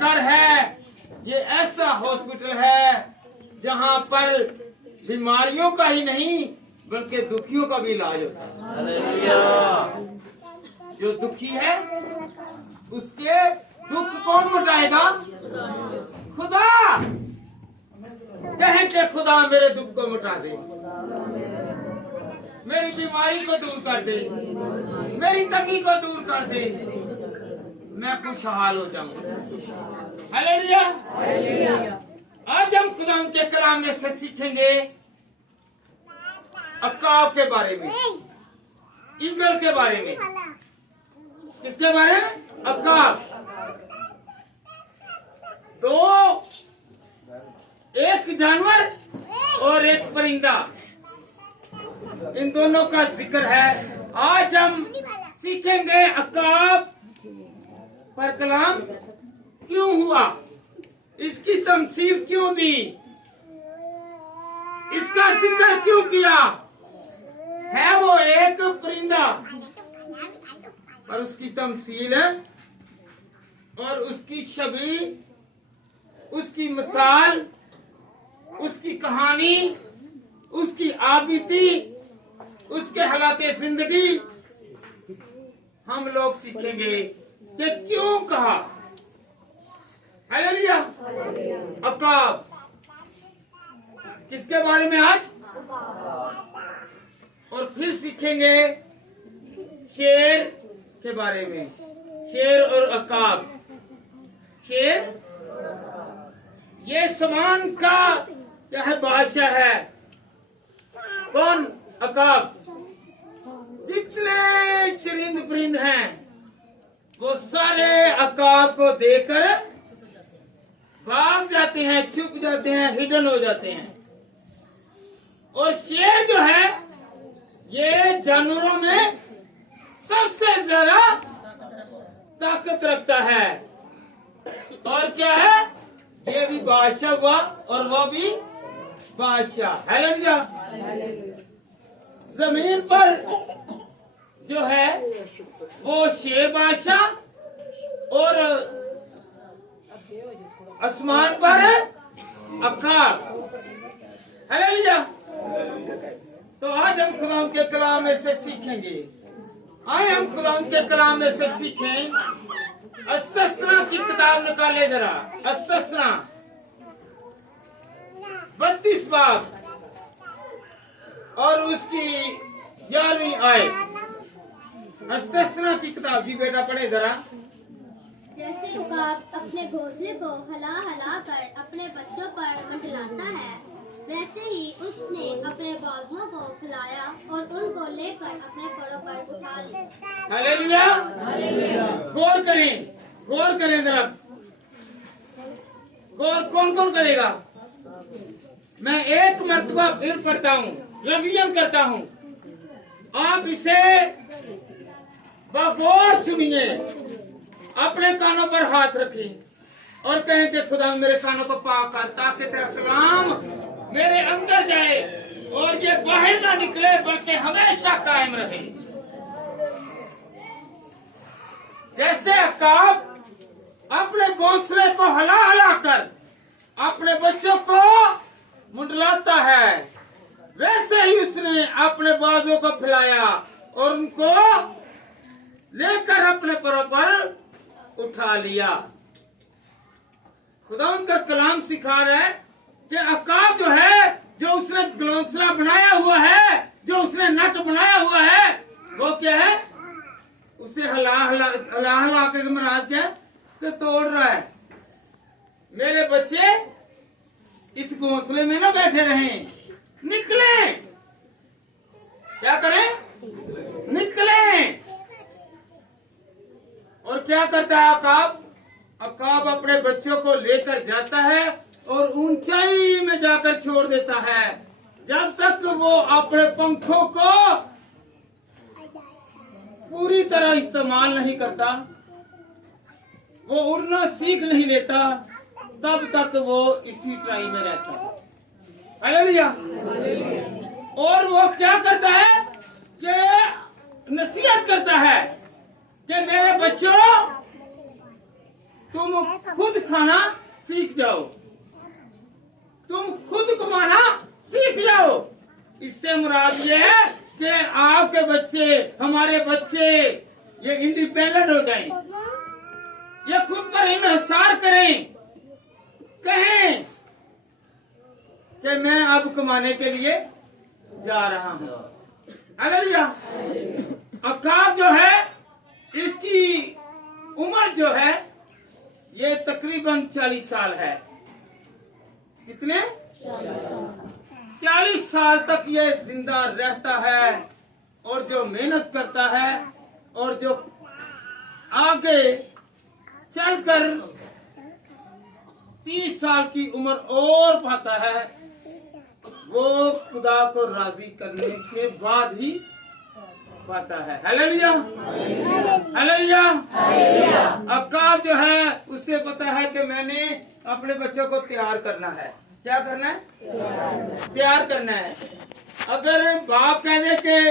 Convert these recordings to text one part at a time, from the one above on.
घर है, ये ऐसा हॉस्पिटल है जहाँ पर बीमारियों का ही नहीं बल्कि दुखियों का भी इलाज होता है। जो दुखी है उसके दुख कौन मिटाएगा? खुदा। कहें कि खुदा मेरे दुख को मिटा दे, मेरी बीमारी को दूर कर दे, मेरी तंगी को दूर कर दे, मैं खुशहाल हो जाऊंगा। हालेलुया। आज हम खुदा के कलाम में से सीखेंगे अक्काब के बारे में, ईगल के बारे में। किसके बारे में? अक्काब। दो, एक जानवर और एक परिंदा, इन दोनों का जिक्र है। आज हम सीखेंगे अक्काब पर कलाम क्यों हुआ, इसकी तमसील क्यों दी, इसका जिक्र क्यों किया। है वो एक परिंदा और उसकी तमसील है और उसकी छवि, उसकी मिसाल, उसकी कहानी, उसकी आबिती, उसके हालाते जिंदगी हम लोग सीखेंगे कि क्यों कहा। हालेलुया। अक्काब किसके बारे में आज? और फिर सीखेंगे शेर के बारे में। शेर और अक्काब। शेर ये समान का क्या है? बादशाह है। कौन? अक्काब। जितने चरिंद परिंद हैं वो सारे अक्काब को देखकर भाग जाते हैं, छुप जाते हैं, हिडन हो जाते हैं। और शेर जो है ये जानवरों में सबसे ज्यादा ताकत रखता है। और क्या है? ये भी बादशाह हुआ और वो भी बादशाह। हालेलुया। जमीन पर जो है वो शेर बादशाह और आसमान पर अक्काब। हालेलुया। तो आज हम खुदा के कलाम में से सीखेंगे। आए हम खुदा के कलाम में से सीखें। अस्तस्ना की किताब निकाले जरा। अस्तस्ना 32 बाब और उसकी 11वीं आयत। अस्तस्ना की किताब जी बेटा पढ़े जरा। जैसे उकाब अपने घोंसले को हला हला कर अपने बच्चों पर मंडलाता है, वैसे ही उसने अपने बाजुओं को फैलाया और उनको लेकर अपने परों पर उठा लिया। हालेलुया। गौर करें, गौर करें जरा। गौर कौन कौन करेगा? मैं एक मर्तबा फिर पढ़ता हूँ, रिवीजन करता हूँ। आप इसे बगौर सुनिए, अपने कानों पर हाथ रखें और कहें कि खुदा मेरे कानों को पाक कर, ताकि तेरा कलाम मेरे अंदर जाए और ये बाहर ना निकले बल्कि हमेशा कायम रहे। जैसे अक्काब अपने घोंसले को हला हला कर अपने बच्चों को मुंडलाता है, वैसे ही उसने अपने बाजुओं को फैलाया और उनको लेकर अपने परों पर उठा लिया। खुदा उनका कलाम सिखा रहा है कि अक्काब जो है, जो उसने घोंसला बनाया हुआ है, जो उसने नट बनाया हुआ है, वो क्या है? उसे हला हला के महाराज क्या कि तोड़ रहा है। मेरे बच्चे इस घोंसले में ना बैठे रहें, निकले। क्या करें? निकले। और क्या करता है अक्काब? अक्काब अपने बच्चों को लेकर जाता है और ऊंचाई में जाकर छोड़ देता है। जब तक वो अपने पंखों को पूरी तरह इस्तेमाल नहीं करता, वो उड़ना सीख नहीं लेता, तब तक वो इसी ट्राई में रहता है। हालेलुया। और वो क्या करता है कि नसीहत करता है कि मेरे बच्चों तुम खुद खाना सीख जाओ, तुम खुद कमाना सीख जाओ। इससे मुराद ये है कि आपके बच्चे, हमारे बच्चे ये इंडिपेंडेंट हो जाएं, ये खुद पर इन्हिसार करें, कहें कि मैं अब कमाने के लिए जा रहा हूँ। हालेलुया। अकाब जो है इसकी उम्र जो है ये तकरीबन 40 साल है। कितने? 40 साल तक ये जिंदा रहता है और जो मेहनत करता है और जो आगे चलकर 30 साल की उम्र और पाता है, वो खुदा को राजी करने के बाद ही पाता है। Hallelujah, hallelujah. अकाब जो है उससे पता है कि मैंने अपने बच्चों को तैयार करना है। क्या करना है? तैयार करना है। अगर बाप कह दे कि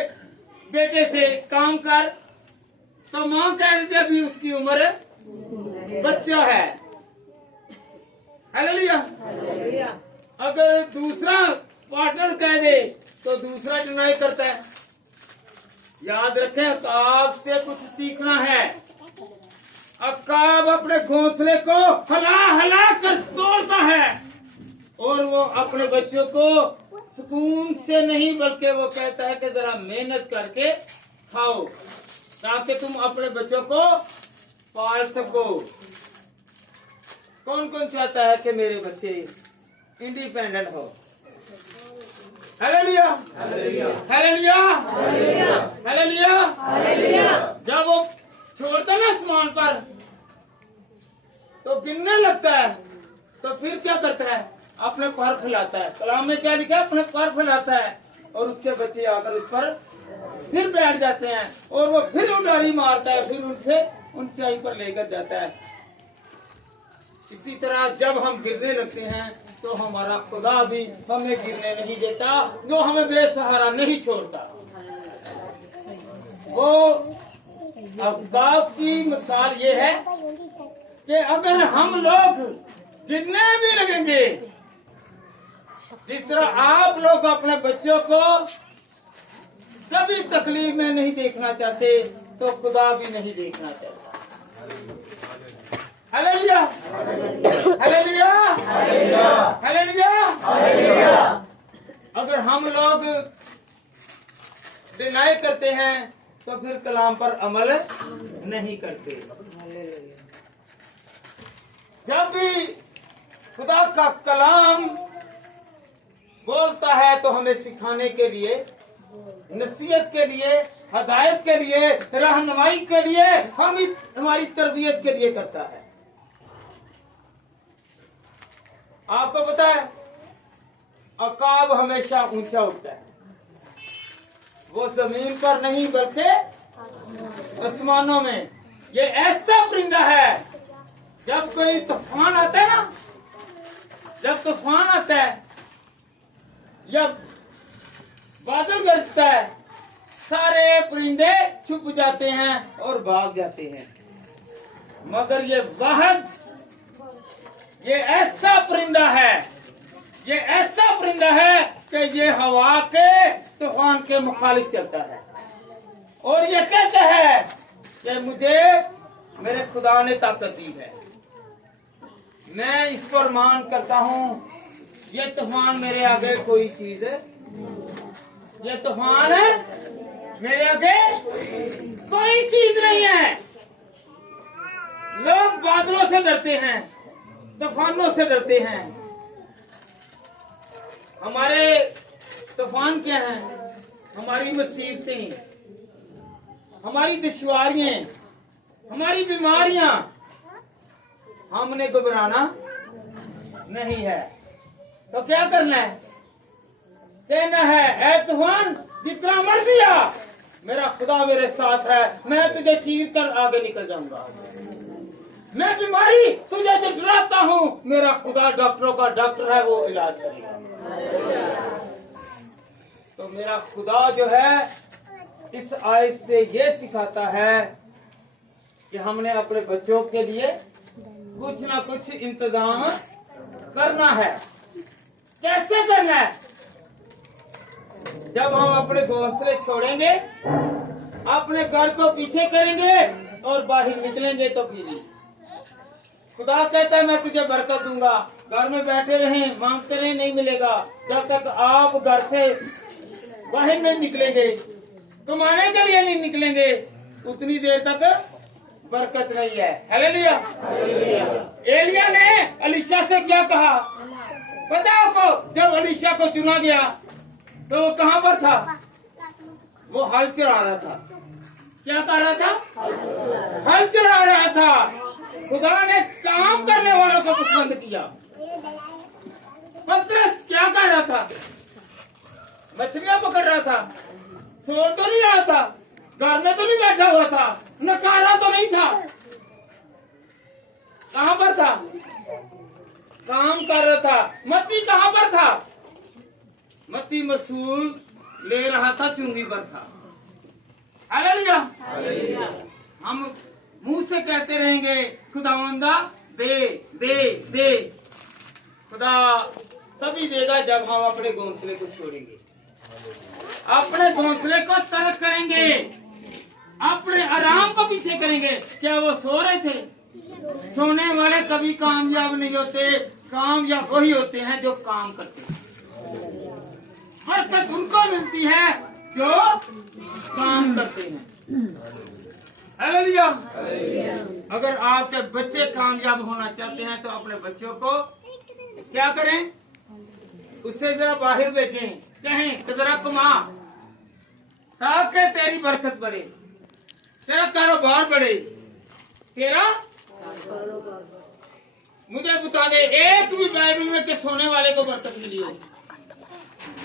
बेटे से काम कर, तो माँ कह दे भी उसकी उम्र बच्चा है। हालेलुया। अगर दूसरा पार्टनर कह दे तो दूसरा डिनाई करता है। याद रखें, अकाब से कुछ सीखना है। अकाब अपने घोंसले को हला हला कर तोड़ता है और वो अपने बच्चों को सुकून से नहीं बल्कि वो कहता है कि जरा मेहनत करके खाओ ताकि तुम अपने बच्चों को पाल सको। कौन कौन चाहता है कि मेरे बच्चे इंडिपेंडेंट हो? Hallelujah, hallelujah, hallelujah. जब वो छोड़ता ना आसमान पर तो गिरने लगता है, तो फिर क्या करता है? अपने पैर फैलाता है। कलाम में क्या लिखा है? अपने पैर फैलाता है और उसके बच्चे आकर उस पर फिर बैठ जाते हैं और वो फिर उड़ारी मारता है, फिर उनसे ऊंचाई पर लेकर जाता है। इसी तरह जब हम गिरने लगते हैं तो हमारा खुदा भी हमें गिरने नहीं देता, जो हमें बेसहारा नहीं छोड़ता। वो अकाब की मिसाल ये है कि अगर हम लोग गिरने भी लगेंगे, जिस तरह आप लोग अपने बच्चों को कभी तकलीफ में नहीं देखना चाहते, तो खुदा भी नहीं देखना चाहता। Hallelujah, hallelujah, hallelujah. अगर हम लोग डिनाई करते हैं तो फिर कलाम पर अमल नहीं करते। जब भी खुदा का कलाम बोलता है तो हमें सिखाने के लिए, नसीहत के लिए, हदायत के लिए, रहनुमाई के लिए, हमारी तरबियत के लिए करता है। आपको पता है अकाब हमेशा ऊंचा उठता है। वो जमीन पर नहीं बल्कि आसमानों में। ये ऐसा परिंदा है, जब कोई तूफान आता है ना, जब तूफान आता है या बादल गरजता है, सारे परिंदे छुप जाते हैं और भाग जाते हैं। मगर ये वाहद, ये ऐसा परिंदा है, ये ऐसा परिंदा है कि ये हवा के तूफान के मुखालिफ चलता है और ये कहता है कि मुझे मेरे खुदा ने ताकत दी है, मैं इस पर मान करता हूँ। ये तूफान मेरे आगे कोई चीज है, ये तूफान है मेरे आगे कोई चीज नहीं है। लोग बादलों से डरते हैं, तूफानों से डरते हैं। हमारे तूफान क्या हैं? हमारी मुसीबतें, हमारी दुश्वारियां, हमारी बीमारियां। हमने घबराना नहीं है, तो क्या करना है? कहना है, ऐ तूफान जितना मर्जी आ, मेरा खुदा मेरे साथ है, मैं तुझे चीर कर आगे निकल जाऊंगा। मैं बीमारी तुझे जो डराता हूँ, मेरा खुदा डॉक्टरों का डॉक्टर है, वो इलाज करेगा। तो मेरा खुदा जो है इस आयत से ये सिखाता है कि हमने अपने बच्चों के लिए कुछ ना कुछ इंतजाम करना है। कैसे करना है? जब हम अपने घोंसले छोड़ेंगे, अपने घर को पीछे करेंगे और बाहर निकलेंगे तो फिर खुदा कहता है मैं तुझे बरकत दूंगा। घर में बैठे रहें, मांगते रहें, नहीं मिलेगा। जब तक आप घर से बाहर नहीं निकलेंगे, कमाने के लिए नहीं निकलेंगे, उतनी देर तक बरकत नहीं है। हालेलुया। एलिया ने एलीशा से क्या कहा पता है आपको? जब एलीशा को चुना गया तो वो कहाँ पर था? वो हल चला रहा था। क्या कर रहा था? हल चला रहा था। खुदा ने काम करने वालों को पसंद किया। पतरस क्या कर रहा था? मछलियां पकड़ रहा था। सो तो नहीं रहा था, घर में तो नहीं बैठा हुआ था, नकारा तो नहीं था। कहाँ पर था? काम कर रहा था। मत्ती कहाँ पर था? मत्ती मसूल ले रहा था, चुंगी पर था। हालेलुया। हम मुंह से कहते रहेंगे खुदावंदा दे दे दे। खुदा तभी देगा जब हम अपने घोंसले को छोड़ेंगे, अपने घोंसले को तर्क करेंगे, अपने आराम को पीछे करेंगे। क्या वो सो रहे थे? सोने वाले कभी कामयाब नहीं होते। कामयाब वही होते हैं जो काम करते हैं। बरकत उनको मिलती है जो काम करते हैं। हालेलुया। अगर आपके बच्चे कामयाब होना चाहते हैं तो अपने बच्चों को क्या करें? उससे जरा बाहर भेजें, कहें तो जरा कमा, ताकि तेरी बरकत बढ़े, तेरा कारोबार बढ़े, तेरा। मुझे बता दे एक भी बाइबल में के सोने वाले को बरकत मिली हो?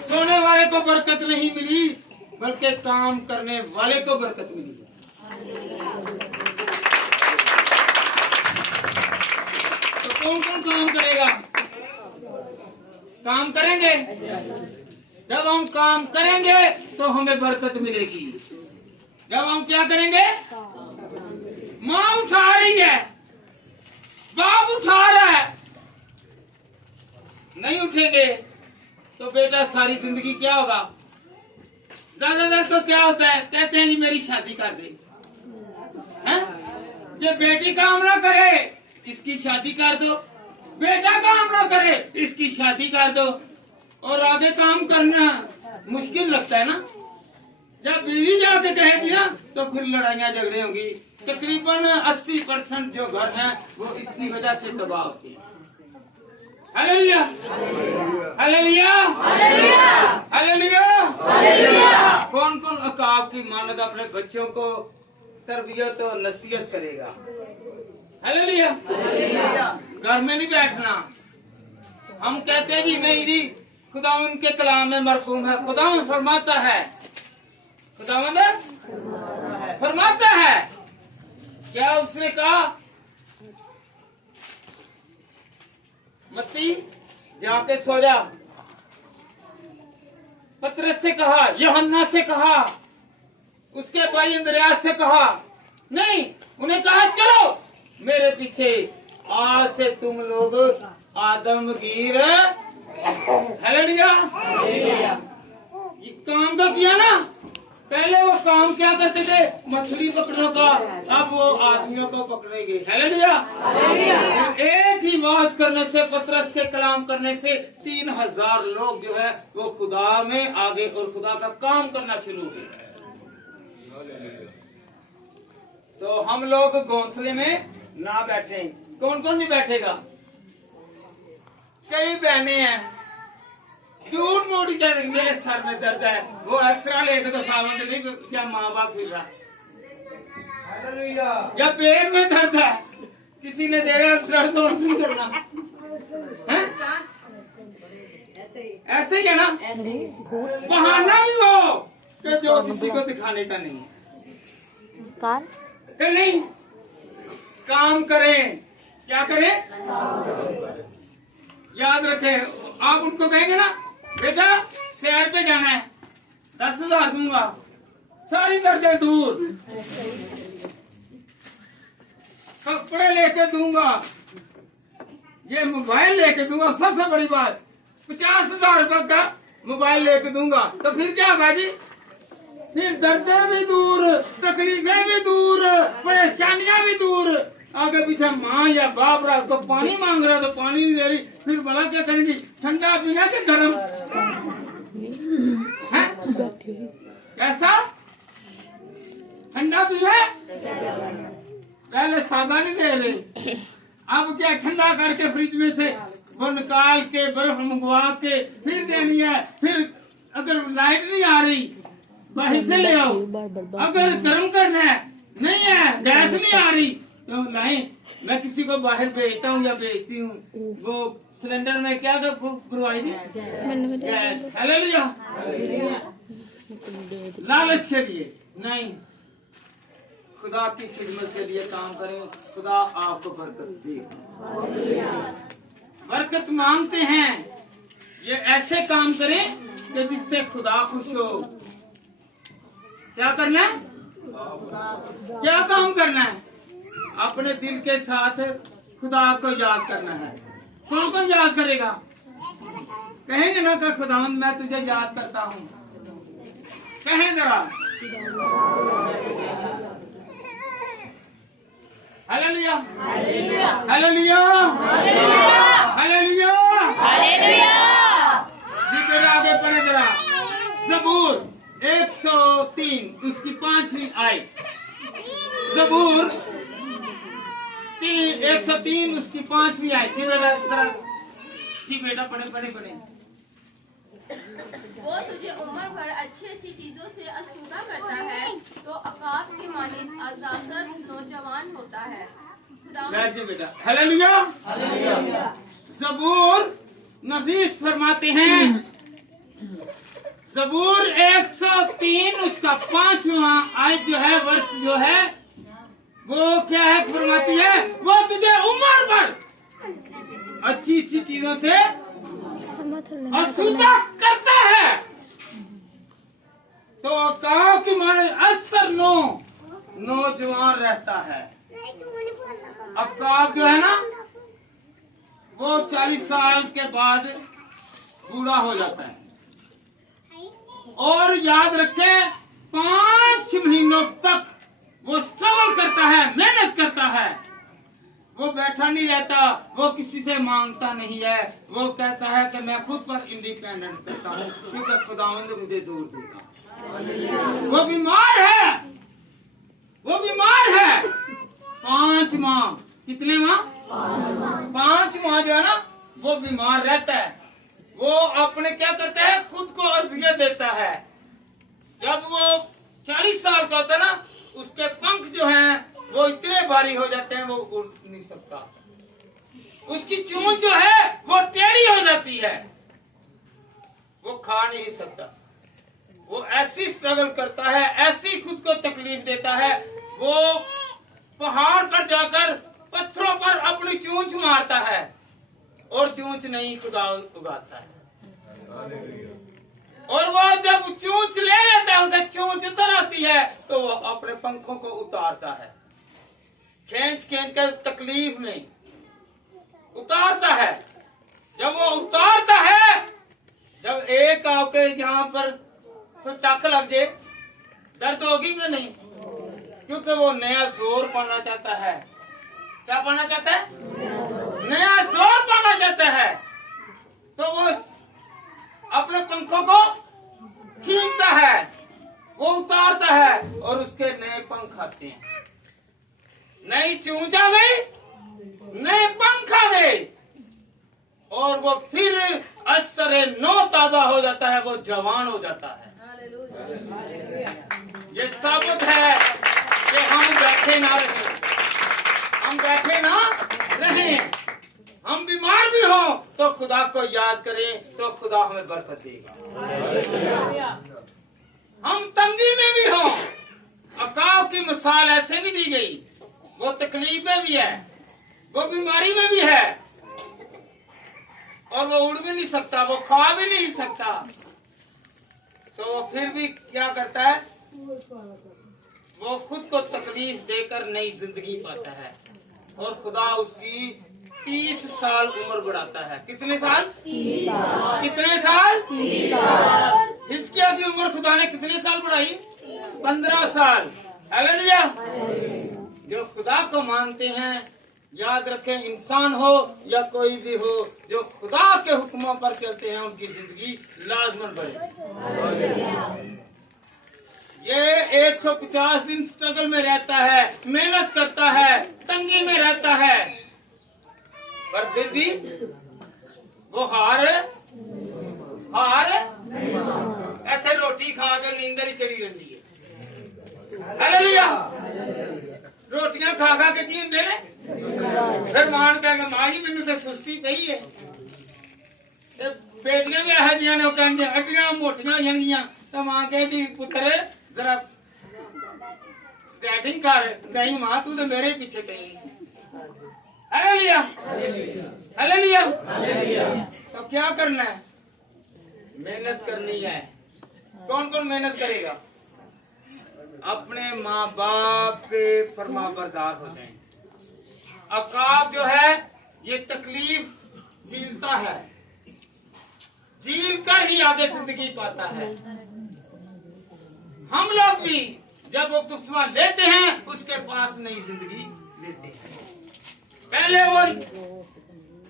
सोने वाले को बरकत नहीं मिली, बल्कि काम करने वाले को बरकत मिली। तो कौन कौन काम करेगा? काम करेंगे। जब हम काम करेंगे तो हमें बरकत मिलेगी। जब हम क्या करेंगे? माँ उठा रही है, बाप उठा रहा है, नहीं उठेंगे तो बेटा सारी जिंदगी क्या होगा? ज्यादातर तो क्या होता है, कहते हैं जी मेरी शादी कर दे। हैं? ये बेटी काम ना करे इसकी शादी कर दो, बेटा काम ना करे इसकी शादी कर दो। और आगे काम करना मुश्किल लगता है ना। जब बीवी जाके कहेगी ना तो फिर लड़ाइयाँ झगड़े होंगी। तकरीबन 80% जो घर हैं वो इसी वजह से तबाह होते हैं। Hallelujah, hallelujah, hallelujah. कौन कौन अकाब की मानद अपने बच्चों को तरबियत और नसीहत करेगा? हालेलुया। घर में नहीं बैठना। हम कहते हैं जी नहीं जी, खुदावंद के कलाम में मरकूम है। खुदावंद फरमाता है, खुदावंद फरमाता है। क्या उसने कहा? मत्ती जाके सो जा। पतरस से कहा, यूहन्ना से कहा, उसके भाई अंद्रयास से कहा, नहीं, उन्हें कहा चलो मेरे पीछे। आज से तुम लोग आदमगीर। हालेलुया। ये काम तो किया ना। पहले वो काम क्या करते थे? मछली पकड़ने का। अब वो आदमियों को पकड़ेंगे। हालेलुया। एक ही बात करने से, पतरस के कलाम करने से 3000 लोग जो है वो खुदा में आगे और खुदा का काम करना शुरू हुए। तो हम लोग घोंसले में ना बैठे। कौन कौन नहीं बैठेगा? कई बहनें हैं झूठ मूठ कर, मेरे सर में दर्द है, वो एक्सरा लेकर तो खाओगे नहीं, क्या माँ बाप फिर रहा, या पेट में दर्द है, किसी ने देखा एक्सरा तो नहीं करना है? ऐसे ही है ना। बहाना भी वो कि जो किसी को दिखाने का नहीं है। कि नहीं, काम करें। क्या करें? याद रखें। आप उनको कहेंगे ना बेटा शहर पे जाना है, 10,000 दूंगा, सारी दर्दें दूर, कपड़े लेके दूंगा, ये मोबाइल लेके दूंगा, सबसे बड़ी बात 50,000 रुपए का मोबाइल लेके दूंगा, तो फिर क्या होगा जी? फिर दर्दें भी दूर, तकलीफें भी दूर, परेशानियां भी दूर। आगे पीछे माँ या बाप रहा तो पानी मांग रहा तो पानी नहीं दे रही, फिर भला क्या करेंगी? ठंडा पीना कि गर्म? कैसा ठंडा पीना? पहले सादा नहीं दे रहे, अब क्या ठंडा करके फ्रिज में से वो निकाल के बर्फ मंगवा के फिर देनी है। फिर अगर लाइट नहीं आ रही बाहर से ले आओ, अगर गर्म करना है नहीं है, गैस नहीं आ रही तो नहीं, मैं किसी को बाहर भेजता हूँ या भेजती हूँ, वो सिलेंडर में क्या प्रोवाइड गैस। हालेलुया। लालच के लिए नहीं, खुदा की खिदमत के लिए काम करें, खुदा आपको बरकत दे। बरकत मांगते हैं, ये ऐसे काम करें कि जिससे खुदा खुश हो। क्या करना है? क्या काम करना है? अपने दिल के साथ खुदा को याद करना है। कौन कौन याद करेगा? कहेंगे ना कि खुदावंद मैं तुझे याद करता हूँ, कहें जरा। Hallelujah, hallelujah, hallelujah, hallelujah. जिक्र आगे पढ़े जरा। ज़बूर 103 उसकी 5वीं आयत। ज़बूर 103 उसकी 5वीं आयत। जी बेटा पढ़े पढ़े पढ़े। वो तुझे उम्र भर अच्छी अच्छी चीजों से आसूदा करता है, तो अकाब के मानिंद आज़ाज़र नौजवान होता है। बेटा हालेलुया। ज़बूर नबीस फरमाते हैं, ज़बूर 103 उसका 5वां आयत जो है, वर्ष जो है वो क्या है? फरमाती है वो तुझे उम्र भर अच्छी अच्छी चीजों से आसूदा करता है। तो कहा कि माने असर नौजवान रहता है। अकाब जो है ना वो 40 साल के बाद बूढ़ा हो जाता है। और याद रखें 5 महीनों तक वो स्ट्रगल करता है, मेहनत करता है। वो बैठा नहीं रहता, वो किसी से मांगता नहीं है, वो कहता है कि मैं खुद पर इंडिपेंडेंट करता हूँ क्योंकि खुदावंद मुझे जोर देगा। वो बीमार है, वो बीमार है 5 माह। कितने माह? 5 माह जो है ना वो बीमार रहता है। वो अपने क्या करता है? खुद को अज़ियत देता है। जब वो 40 साल का होता है ना, उसके पंख जो हैं वो इतने भारी हो जाते हैं वो उड़ नहीं सकता। उसकी चोंच जो है वो टेढ़ी हो जाती है, वो खा नहीं सकता। वो ऐसी स्ट्रगल करता है, ऐसी खुद को तकलीफ देता है। वो पहाड़ पर जाकर पत्थरों पर अपनी चोंच मारता है और चोंच नहीं खुदा उगाता है। और वो जब चोंच ले लेता है, उसे चोंच उतर आती है तो वो अपने पंखों को उतारता है, खींच कर तकलीफ में उतारता है। जब वो उतारता है, जब एक आपके यहाँ पर कोई टक लग जाए दर्द होगी कि नहीं? क्योंकि वो नया जोर पाना चाहता है। क्या पाना चाहता है? नया जोर पाना चाहता है। तो वो अपने पंखों को खींचता है, वो उतारता है और उसके नए पंख आते हैं। नई चोंच आ गई, नए पंख आ गए और वो फिर असरे नौ ताजा हो जाता है, वो जवान हो जाता है। ये साबित है कि हम बैठे ना रहें, हम बैठे ना रहें। हम बीमार भी हो तो खुदा को याद करें तो खुदा हमें बरकत देगा। हम तंगी में भी हो, अकाब की मिसाल ऐसे नहीं दी गई। वो तकलीफ में भी है, वो बीमारी में भी है और वो उड़ भी नहीं सकता, वो खा भी नहीं सकता। तो वो फिर भी क्या करता है? वो खुद को तकलीफ देकर नई जिंदगी पाता है और खुदा उसकी 30 साल उम्र बढ़ाता है। कितने साल? 30 साल। कितने साल? 30 साल। हिजकिया की उम्र खुदा ने कितने साल बढ़ाई? 15 साल। हालेलुया। जो खुदा को मानते हैं, याद रखें, इंसान हो या कोई भी हो, जो खुदा के हुक्मों पर चलते हैं उनकी जिंदगी लाजमन बढ़े। ये 150 दिन स्ट्रगल में रहता है, मेहनत करता है, तंगी में रहता है, पर फिर भी वो हार ऐसे रोटी खा के नींदर ही चढ़ी रहती है। हालेलुया। रोटियां खा खा के जीन दे ने, फिर मान कहेंगे मां जी मैनू तो सुस्ती पई है। बेटियां भी यह जिया ने कहते हड्डियां मोटियां हो जाएंगियां, तो मां कहेगी पुत्र जरा डाइटिंग कर। नहीं मां तू तो मेरे पीछे पई। हालेलुया। हालेलुया। तो क्या करना है? मेहनत करनी है। कौन कौन मेहनत करेगा? अपने माँ बाप के फरमाबरदार हो जाएं। अकाब जो है ये तकलीफ झीलता है, झील कर ही आगे जिंदगी पाता है। हम लोग भी जब वो दुश्मन लेते हैं उसके पास नई जिंदगी लेते हैं। पहले वो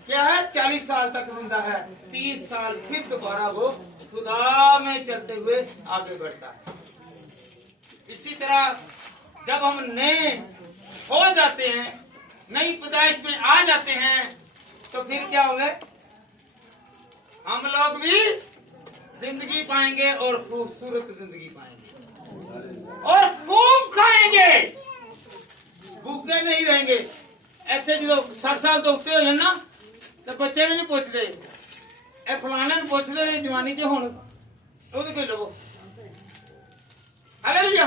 क्या है 40 साल तक जिंदा है, 30 साल फिर दोबारा वो खुदा में चलते हुए आगे बढ़ता है। इसी तरह जब हम नए हो जाते हैं, नई पैदाइश में आ जाते हैं, तो फिर क्या होगा? हम लोग भी जिंदगी पाएंगे और खूबसूरत जिंदगी पाएंगे और खूब खाएंगे, भूखे नहीं रहेंगे। ऐसे जो 60 साल तो उठते हो ना, तो बच्चे भी नहीं पूछते, ए फलाने ने पूछते जवानी च हुण ओहदे कोई लवो। हालेलुया।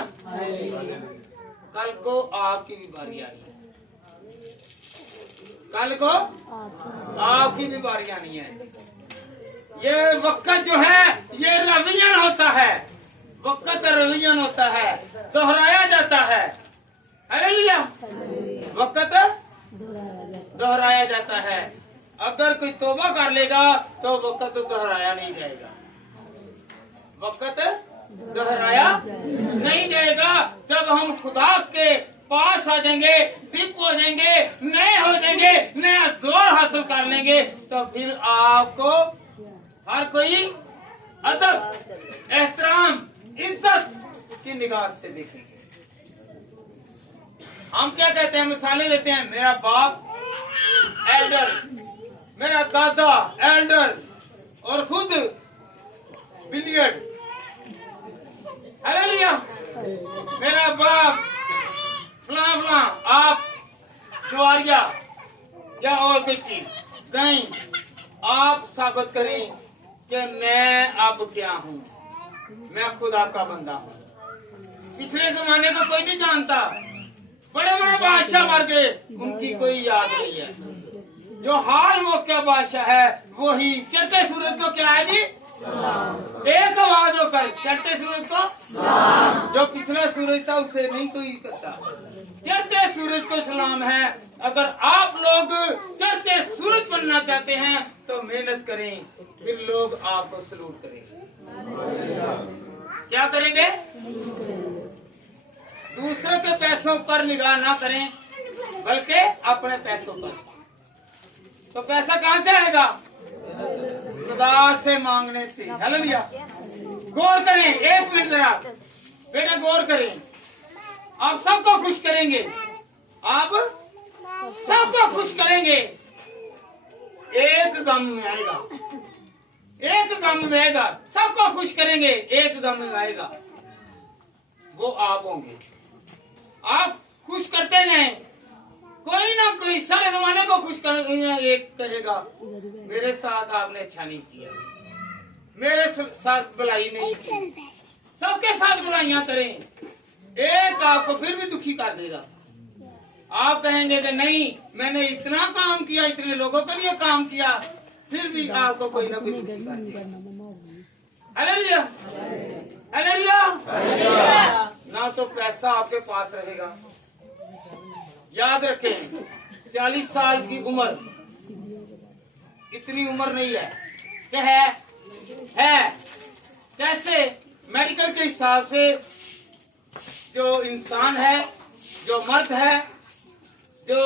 कल को आपकी भी बारी आई है, कल को आपकी भी बारी आनी है। ये वक्त जो है ये रवियन होता है, वक्त रवियन होता है, दोहराया जाता है। हालेलुया। वक्त दोहराया जाता है। अगर कोई तौबा कर लेगा तो वक्त तो दोहराया नहीं जाएगा, वक्त दोहराया नहीं जाएगा। जब हम खुदा के पास आ जाएंगे, डिप हो जाएंगे, नए हो जाएंगे, नया जोर हासिल कर लेंगे, तो फिर आपको हर कोई अदब, एहतराम, इज्जत की निगाह से देखेंगे। हम क्या कहते हैं? मिसालें देते हैं, मेरा बाप एल्डर, मेरा दादा एल्डर और खुद बिलियर्ड। हालेलुया। मेरा बाप फला, आप जुआरिया या और कोई चीज नहीं। आप साबित करें कि मैं अब क्या हूँ, मैं खुदा का बंदा हूँ। पिछले जमाने को कोई नहीं जानता, बड़े बड़े बादशाह मर गए, उनकी कोई याद नहीं है। जो हाल मौके बादशाह है वही चढ़ते सूरज को क्या है जी? एक आवाज होकर चढ़ते सूरज को, जो पिछला सूरज था उससे नहीं कोई करता। चढ़ते सूरज को सलाम है। अगर आप लोग चढ़ते सूरज बनना चाहते हैं तो मेहनत करें, फिर लोग आपको सलूट करेंगे। क्या करेंगे? दूसरों के पैसों पर निगाह ना करें, बल्कि अपने पैसों पर। तो पैसा कहां से आएगा? खुदा से मांगने से। हालेलुया। गौर करें, एक मिनट जरा बेटा गौर करें। आप सबको खुश करेंगे, आप सबको खुश करेंगे। एक गम में आएगा, एक गम में आएगा, सबको खुश करेंगे, एक गम में आएगा, वो आप होंगे। आप खुश करते जाएं, कोई ना कोई सारे जमाने को खुश करेगा। एक कहेगा मेरे साथ आपने अच्छा नहीं किया, मेरे साथ भलाई नहीं की। सबके साथ बुराइयां करें, एक आपको फिर भी दुखी कर देगा। आप कहेंगे कि नहीं मैंने इतना काम किया, इतने लोगों के लिए काम किया, फिर भी आपको कोई ना कोई दुखी कर देगा। हालेलुया। हालेलुया। ना तो पैसा आपके पास रहेगा। याद रखें 40 साल की उम्र इतनी उम्र नहीं है कि है। जैसे मेडिकल के हिसाब से जो इंसान है, जो मर्द है, जो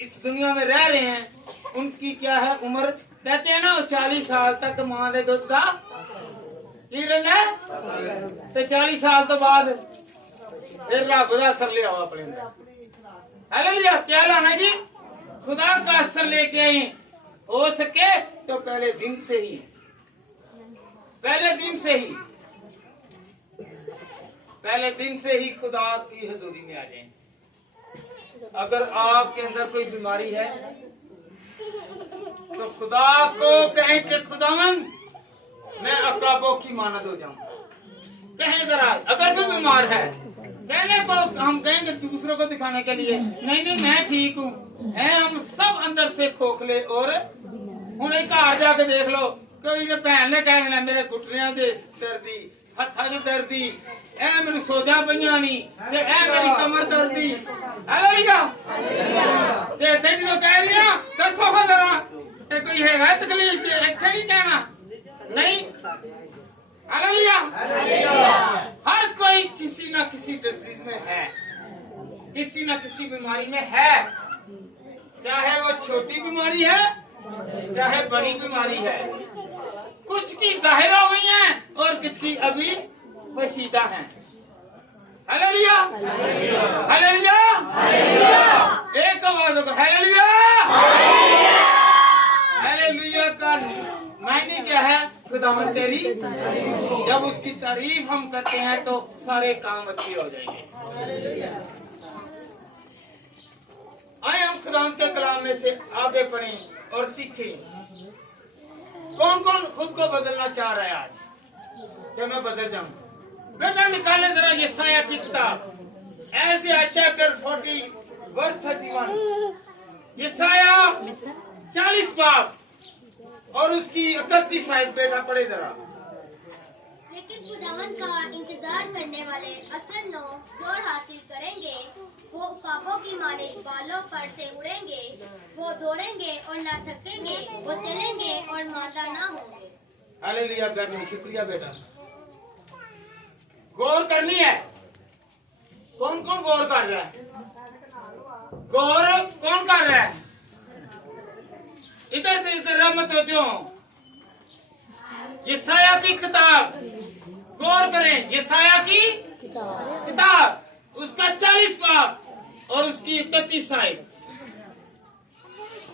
इस दुनिया में रह रहे हैं, उनकी क्या है उम्र, कहते हैं ना 40 साल तक मां दे दुध का की रंग है, तो 40 साल तो बाद फिर रब का असर ले आओ अपने अंदर। हालेलुया। क्या लाना जी? खुदा का असर लेके आए। हो सके तो पहले दिन से ही खुदा की हजूरी में आ जाएं। अगर आपके अंदर कोई बीमारी है तो खुदा को कहें कि खुदावंद मैं अकाबों की मानद हो जाऊं। कहें जरा, अगर कोई बीमार है, कहने को हम कहेंगे दूसरों को दिखाने के लिए, नहीं मैं ठीक हूँ, हम सब अंदर से खोखले। और हूं घर जाके देख लो, कोई ने भैन ने कहना मेरे घुटनिया दे दर्दी, हथा च दर्दी, ए मेनू सोजा पईयां नहीं, ते ए मेरी कमर दर्दी। हालेलुया। ते इत्थे जो कह दिया दसो जरा, ते कोई है तकलीफ ते इत्थे नहीं कहना नहीं। हालेलुया। हर कोई किसी ना किसी डिजीज में है, किसी ना किसी बीमारी में है, चाहे वो छोटी बीमारी है चाहे बड़ी बीमारी है। कुछ की जाहिर हो गई है और कुछ की अभी पोशीदा है। हालेलुया। हालेलुया। एक आवाज होगा हालेलुया। हालेलुया का मायने क्या है? खुदावंद तेरी, जब उसकी तारीफ हम करते हैं तो सारे काम अच्छे हो जाएंगे। आए हम खुदावंद के कलाम में से आगे पढ़ें और सीखें। कौन कौन खुद को बदलना चाह रहा है आज कि मैं बदल जाऊं? बेटा निकाले जरा यशायाह की किताब, ऐसे चैप्टर 40 वर्स 31, यशायाह 40 बाब और उसकी 31 आयत बेटा पढ़े जरा। लेकिन खुदावंद का इंतजार करने वाले असरनो जोर हासिल करेंगे, वो उकाबों की मानित बालों पर से उड़ेंगे, वो दौड़ेंगे और न थकेंगे, वो चलेंगे और मादा ना होंगे। हालेलुया बेटा, शुक्रिया बेटा। गौर करनी है। कौन कौन गौर कर रहा है? गौर कौन कर रहा है? इधर से इधर मत हो। यशायाह की किताब गौर करें। यशायाह की किताब उसका 40 बाब और उसकी 31 आयत।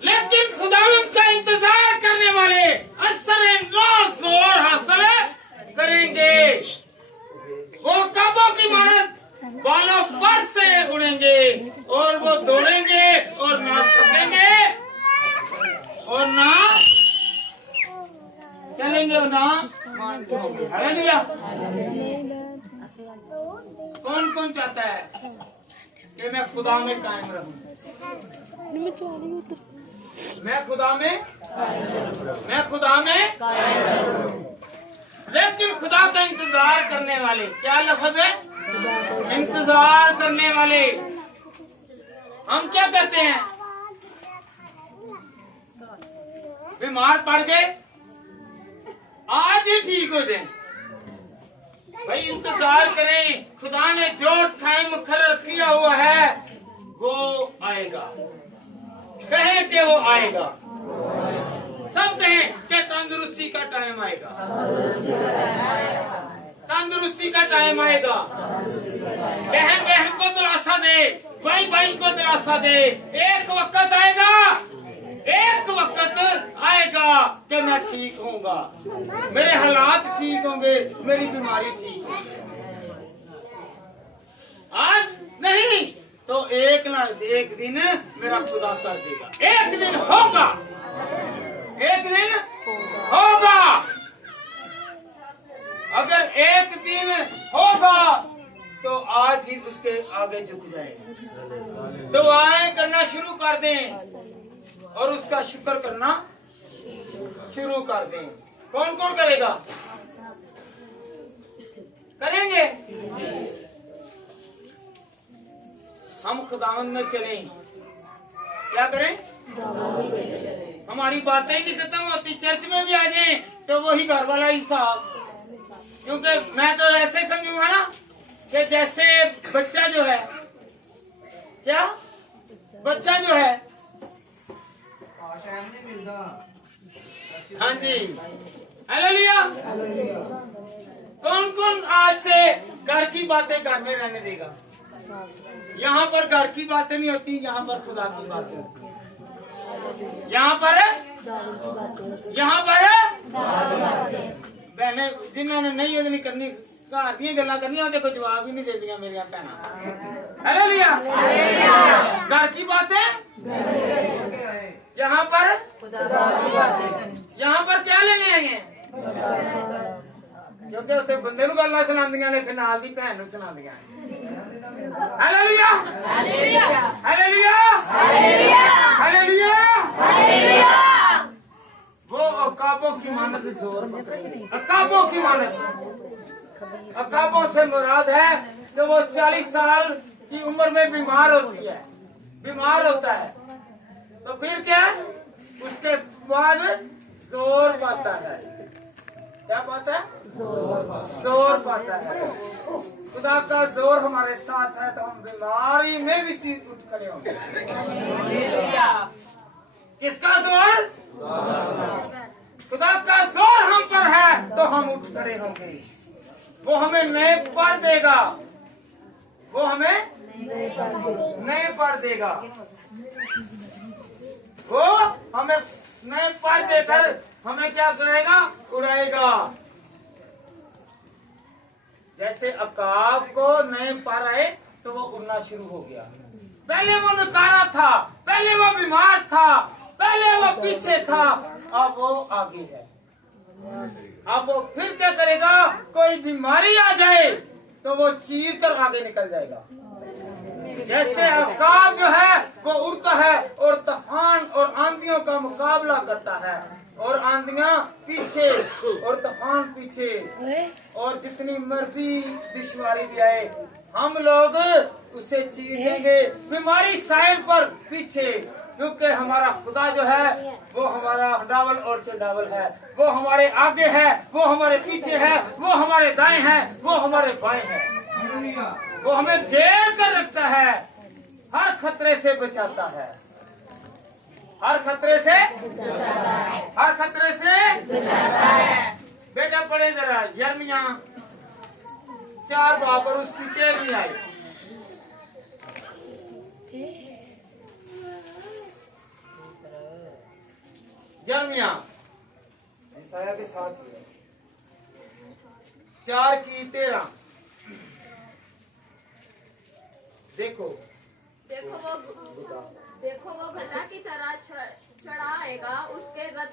लेकिन खुदावंद का इंतजार करने वाले असर नो जोर हासिल करेंगे, वो काबों की मानद बालों पर से उड़ेंगे और वो दौड़ेंगे और ना थकेंगे और ना चलेंगे और ना मानेंगे। हालेलुया। कौन कौन चाहता है कि मैं खुदा में कायम रहूं? मैं खुदा में लेकिन खुदा का इंतजार करने वाले, क्या लफ्ज है? इंतजार करने वाले। हम क्या करते हैं? बीमार पड़ गए, आज ही ठीक हो जाए भाई, इंतजार करें। खुदा ने जो टाइम मुकर्रर किया हुआ है वो आएगा। कहें कि वो आएगा, सब कहें कि तंदुरुस्ती का टाइम आएगा, तंदुरुस्ती का टाइम आएगा। बहन बहन को दिलासा दे, भाई भाई को दिलासा दे। एक वक्त आएगा कि मैं ठीक होऊंगा, मेरे हालात ठीक होंगे, मेरी बीमारी ठीक होगी। आज नहीं तो एक ना एक दिन मेरा खुदा कर देगा। एक दिन होगा, एक दिन होगा। अगर एक दिन होगा तो आज ही उसके आगे झुक जाए, दुआएं करना शुरू कर दें और उसका शुक्र करना शुरू कर दें। कौन कौन करेगा? करेंगे। हम खुदावंद में चलें। क्या करें? हमारी बातें ही नहीं खत्म होती, चर्च में भी आ जाए तो वही घर वाला ही साहब। क्योंकि मैं तो ऐसे समझूंगा ना कि जैसे बच्चा जो है, क्या बच्चा जो है, हाँ जी, हालेलुया। कौन कौन आज से घर की बातें घर में रहने देगा? यहाँ पर घर की बातें नहीं होती, यहाँ पर खुदा की बातें होती हैं। यहाँ पर बहने जिन्होंने नहीं करनी घर दी गल्लां करनी, देखो जवाब ही नहीं देती मेरी भैन। हालेलुया। घर की बातें यहाँ पर क्या लेने आई हैं? क्योंकि उत्थे बंदे नूं गल्लां सुणांदियां ने ते नाल दी भैन नूं सुणांदियां ने। Hallelujah hallelujah hallelujah hallelujah hallelujah. वो अकाबों की मानत जोर पकड़े, अकाबों की मानत, अकाबों से मुराद है कि वो 40 साल की उम्र में बीमार होती है, बीमार होता है, तो फिर क्या उसके बाद जोर पाता है। क्या पाता है? जोर पाता है। खुदा का जोर हमारे साथ है तो हम बीमारी में भी चीज उठ खड़े होंगे। किसका जोर? खुदा का जोर हम पर है तो हम उठ खड़े होंगे। वो हमें नए पर देगा, वो हमें नए पर देगा, वो हमें नए पर देकर हमें क्या करेगा? उड़ाएगा। जैसे अकाब को नए पर आए तो वो उड़ना शुरू हो गया। पहले वो नकारा था, पहले वो बीमार था, पहले वो पीछे था, अब वो आगे है। अब वो फिर क्या करेगा? कोई बीमारी आ जाए तो वो चीर कर आगे निकल जाएगा। जैसे अकाब जो है वो उड़ता है और तूफान और आंधियों का मुकाबला करता है, और आंधियां पीछे और तूफान पीछे, और जितनी मर्जी दुश्वारी भी आए हम लोग उसे चीर देंगे। बीमारी साइड पर पीछे, क्योंकि हमारा खुदा जो है वो हमारा हंडावल और चंडावल है। वो हमारे आगे है, वो हमारे पीछे है, वो हमारे दाएं है, वो हमारे बाएं है। वो हमें घेर कर रखता है, हर खतरे से बचाता है, हर खतरे से, हर खतरे से बचाता है। बेटा पढ़े जरा यिर्मयाह 4 बाब और उसकी 13वीं आयत। यिर्मयाह यशायाह के साथ 4 की 13। देखो वो गधा की तरह चढ़ाएगा, उसके रथ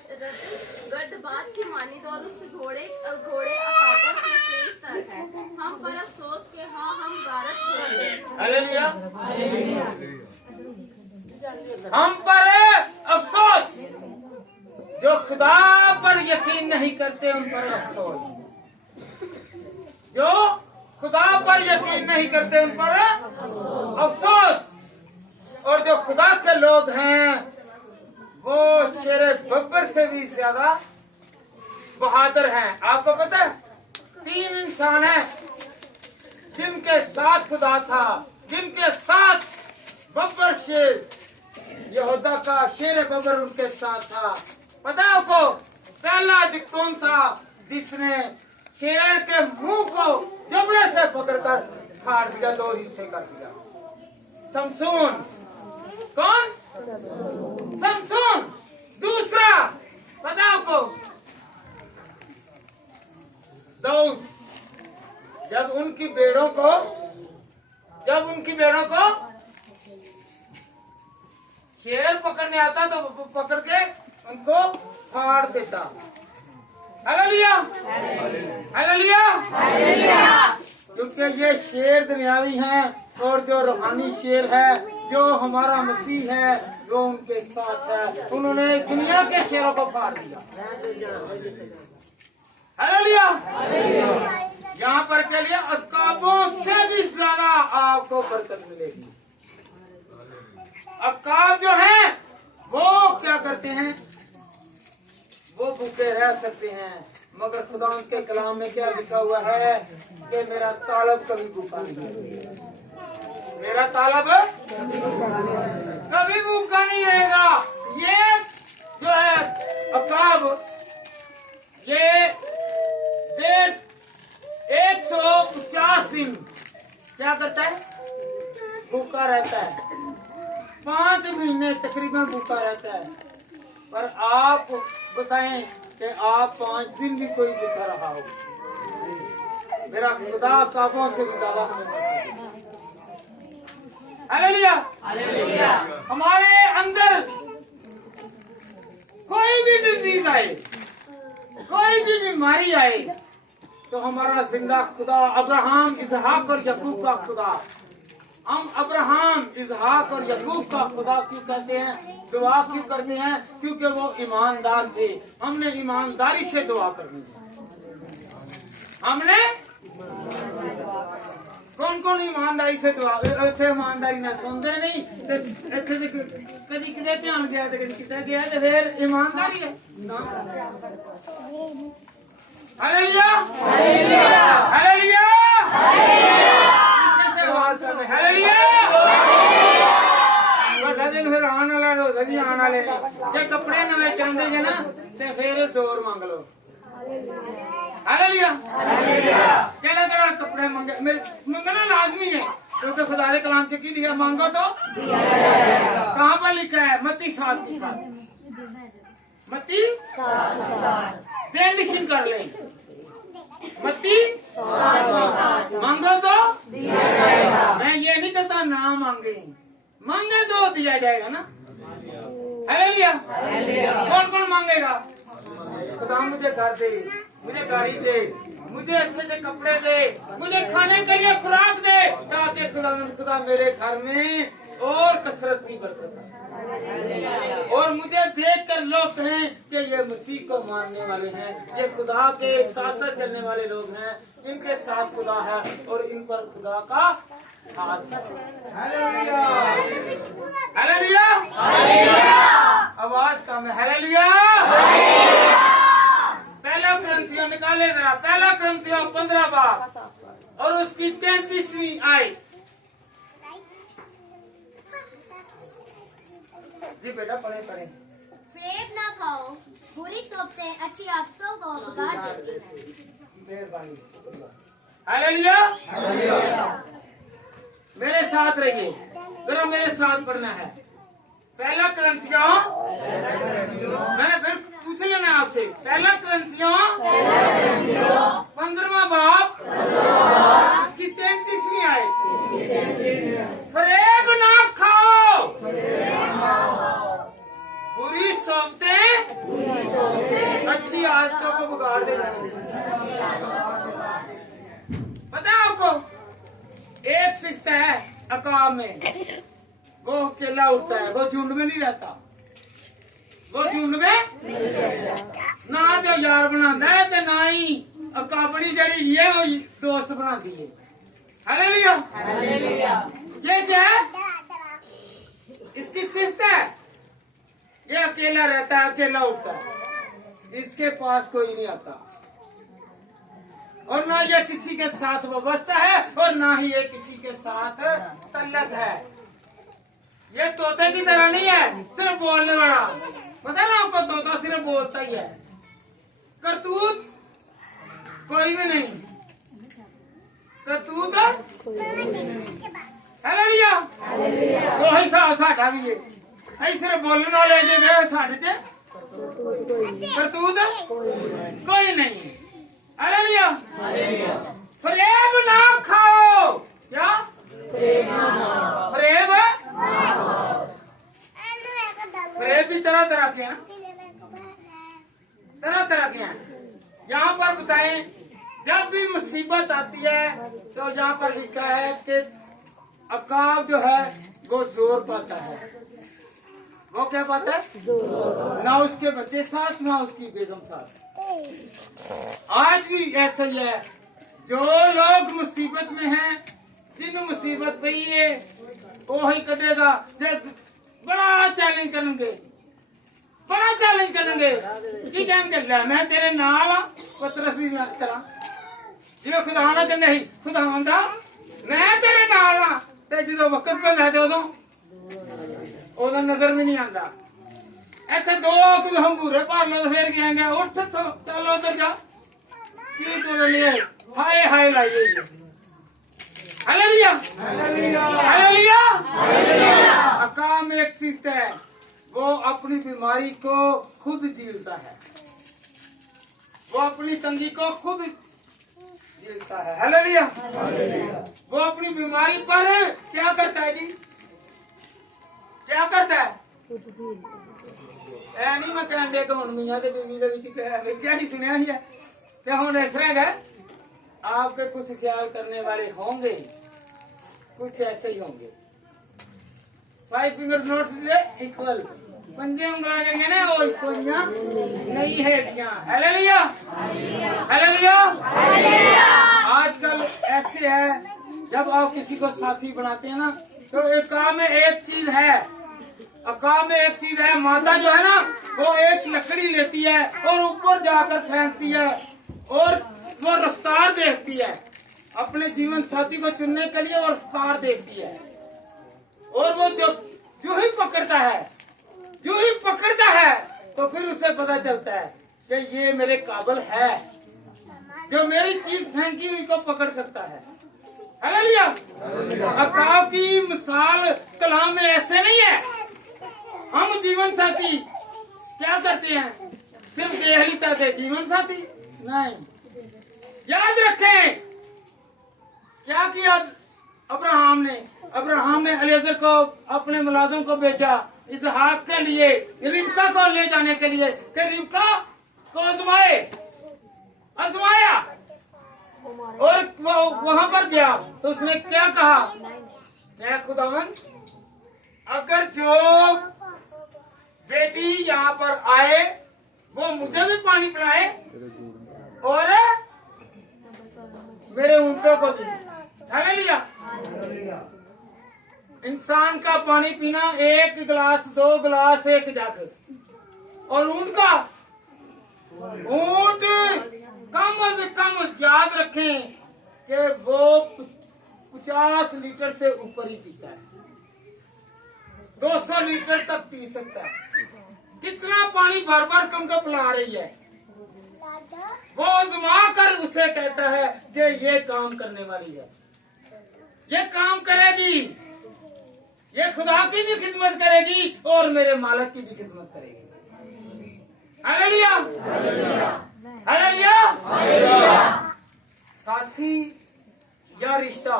गढ़बात की मानित, और उस घोड़े अकाबों से तेज तर है। हम पर अफसोस के हाँ हम गारत होंगे। हालेलुया। हम पर अफसोस, जो खुदा पर यकीन नहीं करते उन पर अफसोस, जो खुदा पर यकीन नहीं करते उन पर अफसोस। और जो खुदा के लोग हैं वो शेरे बब्बर से भी ज्यादा बहादुर हैं। आपको पता है 3 इंसान हैं जिनके साथ खुदा था, जिनके साथ बब्बर शेर, यहूदा का शेर बब्बर उनके साथ था। पता है आपको पहला कौन था जिसने शेर के मुंह को जबड़े से पकड़कर फाड़ दिया, 2 हिस्से कर दिया? समसून। कौन? समसून। दूसरा पता आपको दाऊद, जब उनकी भेड़ों को शेर पकड़ने आता तो पकड़ के उनको फाड़ देता। Hallelujah hallelujah hallelujah. क्योंकि ये शेर दुनियावी हैं और जो रूहानी शेर है, जो हमारा मसीह है, वो उनके साथ है। उन्होंने दुनिया के शेरों को फाड़ दिया। हालेलुया। यहाँ पर के लिए अकाबों से भी ज्यादा आपको बरकत मिलेगी। अकाब जो है वो क्या करते हैं? वो भूखे रह सकते हैं, मगर खुदा के कलाम में क्या लिखा हुआ है कि मेरा तालब कभी भूखा नहीं, मेरा तालब कभी भूखा नहीं रहेगा। ये जो है अकाब, ये 150 दिन क्या करता है, भूखा रहता है। 5 महीने तकरीबन भूखा रहता है। पर आप बताएं कि आप 5 दिन भी कोई भूखा रहा हो, मेरा खुदा काबों से ज्यादा हमें। हालेलुया। हमारे अंदर कोई भी डिजीज आए, कोई भी बीमारी आए, तो हमारा जिंदा खुदा अब्राहम, इसहाक और याकूब का खुदा, हम अब्राहम, इसहाक और याकूब का खुदा क्यों कहते हैं, दुआ क्यों करते हैं? क्योंकि वो ईमानदार थे। हमने ईमानदारी से दुआ करनी है। हमने कौन कौन ईमानदारी से दुआ, ईमानदारी ना सुनते नहीं, कभी कितने ध्यान गया तो कभी कितने गया, तो फिर ईमानदारी है। हालेलुया, हालेलुया, पीछे से आवाज कर रहे हालेलुया। दिन फिर आने वाला हो सभी आने वाले जे कपड़े नवे चाहते जे ना ते फिर जोर मांग लो। हालेलुया, केड़ा केड़ा कपड़े मांगे, मेरे मंगना लाजमी है, क्योंकि खुदा के कलाम च की लिखा, मांगो तो कहाँ पर लिखा है? मत्ती 7:7, मत्ती 7 से लिखिन कर ले, मत्ती 7 मांगो तो दिया जाएगा। मैं ये नहीं कहता ना मांगे, मांगे तो दिया जाएगा ना। हालेलुया, कौन कौन मांगेगा? खुदा मुझे घर दे, मुझे गाड़ी दे, मुझे अच्छे से कपड़े दे, मुझे खाने के लिए खुराक दे, ताकि खुदा मेरे घर में और कसरत की बरकत है। और मुझे देख कर लोग कहें कि ये मसीह को मानने वाले हैं, ये खुदा के साथ साथ चलने वाले लोग हैं, इनके साथ खुदा है और इन पर खुदा का हाथ है। हालेलुया, हालेलुया, आवाज कम है। हालेलुया। पहला क्रंथियों निकाले जरा, पहला क्रंथियों 15 बाब और उसकी 33वीं आयत। जी बेटा पढ़े पढ़े। फरेब ना खाओ, बुरी सोबतें अच्छी आदतों को बिगाड़ देती हैं। मेहरबानी। हालेलुया, मेरे साथ रहिए, जरा मेरे साथ पढ़ना है। पहला क्रंथियों, मैंने फिर पूछ लेना आपसे, पहला क्रंथियों 15वां बाब उसकी 33वीं आयत। फरेब ना खाओ, बुरी सोबतें अच्छी आदतों को बिगाड़ देना। पता है आपको, एक सिस्ता है अकाब में, वो अकेला उठता है, वो झुंड में नहीं रहता, वो झुंड में ना जो यार बनाता है तो ना ही अकाबड़ी जड़ी ये वो दोस्त बनाती है। हालेलुया, ये क्या है? इसकी सिफ्त है, ये अकेला रहता है, अकेला उठता है, इसके पास कोई नहीं आता, और ना ये किसी के साथ वाबस्ता है और ना ही ये किसी के साथ तल्लक है। ये तोते की तरह नहीं है, सिर्फ बोलने वाला। पता ना आपको, तोता सिर्फ बोलता ही है, करतूत कोई भी नहीं, करतूत हालेलुया वही साडा भी है, ऐ सिर्फ बोलने वाले जे साडे च करतूत कोई नहीं। हालेलुया, फरेब ना खाओ, क्या फरेब? फरेब भी तरह तरह के हैं, तरह तरह के हैं। यहाँ पर बताएं, जब भी मुसीबत आती है तो यहाँ पर लिखा है कि अकाब जो है वो जोर पाता है। वो क्या पाता है? ना उसके बच्चे साथ, ना उसकी बेगम साथ। आज भी ऐसा ही है, जो लोग मुसीबत में हैं, जिन मुसीबत पई है वो ही कटेगा। बड़ा चैलेंज करेंगे, बड़ा चैलेंज करेंगे। कहेंगे की कहेंगे लै मैं तेरे नाल आ पतरस दी तरह जिवें खुदा ना कहंदे नहीं खुदावंदा मैं तेरे नाल आ ते जदों वक्त पैंदा ते उदों नजर भी नहीं आंदा इत्थे दो हंगूरे भर लो तो फिर कहेंगे उठ तो चल उधर जा की बोलनी है हाय हाय लाई हुई है हालेलुया हालेलुया अकाम एक चीज है वो अपनी बीमारी को खुद झेलता है वो अपनी तंगी को खुद झेलता है हालेलुया वो अपनी बीमारी पर क्या करता है जी क्या करता है ऐ नहीं मैं कहन दे कि हुण मियां ते बीवी दे विच क्या ही सुनिया ही है ते हुण इस तरह है आपके कुछ ख्याल करने वाले होंगे कुछ ऐसे ही होंगे 5 फिंगर नोट्स इक्वल पंजे उंगलां जड़ियां ने वो इक्वलियां नहीं हैगियां हालेलुया हालेलुया आजकल ऐसे है जब आप किसी को साथी बनाते हैं ना तो एक काम में एक चीज है अकाम में एक चीज है माता जो है ना वो एक लकड़ी लेती है और ऊपर जाकर फेंकती है और वो रफ्तार देखती है अपने जीवन साथी को चुनने के लिए वो रफ्तार देखती है और वो जो ही पकड़ता है तो फिर उसे पता चलता है कि ये मेरे काबिल है जो मेरी चीज फेंकी हुई को पकड़ सकता है हालेलुया अकाब की मिसाल कलाम में ऐसे नहीं है हम जीवन साथी क्या करते हैं सिर्फ देख लेता थे जीवन साथी नहीं याद रखें क्या किया अब्राहम ने एलिएज़र को अपने मुलाजिम को भेजा इसहाक के लिए रिबका को ले जाने के लिए कि रिबका को आजमाया और वहां पर गया तो उसने क्या कहा मैं खुदावन अगर जो बेटी यहाँ पर आए वो मुझे भी पानी पिलाए और मेरे ऊंटों को भी हालेलुया इंसान का पानी पीना 1 गिलास 2 गिलास 1 जग और ऊंट कम से कम याद रखें कि वो 50 लीटर से ऊपर ही पीता है 200 लीटर तक पी सकता है कितना पानी भर भर के उनको पिला रही है वो आजमा कर उसे कहता है कि ये काम करने वाली है ये काम करेगी ये खुदा की भी खिदमत करेगी और मेरे मालिक की भी खिदमत करेगी हालेलुया हालेलुया साथी या रिश्ता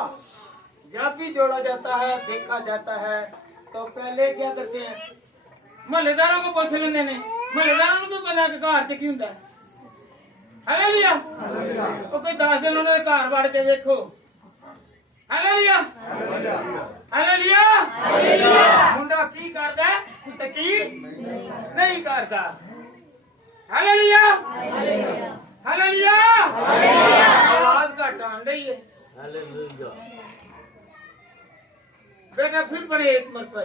जब भी जोड़ा जाता है देखा जाता है तो पहले क्या करते हैं महल्लेदारों को पूछ लेंगे ने महल्लेदारों को पता कि घर च की हुंदा है हालेलुया वो कोई 10 दिन उन्होंने घर वड़ के देखो हालेलुया हालेलुया मुंडा की करदा है ते की नहीं करदा हालेलुया हालेलुया आवाज घट आन रही है हालेलुया बेटा फिर बड़े एक मरतबा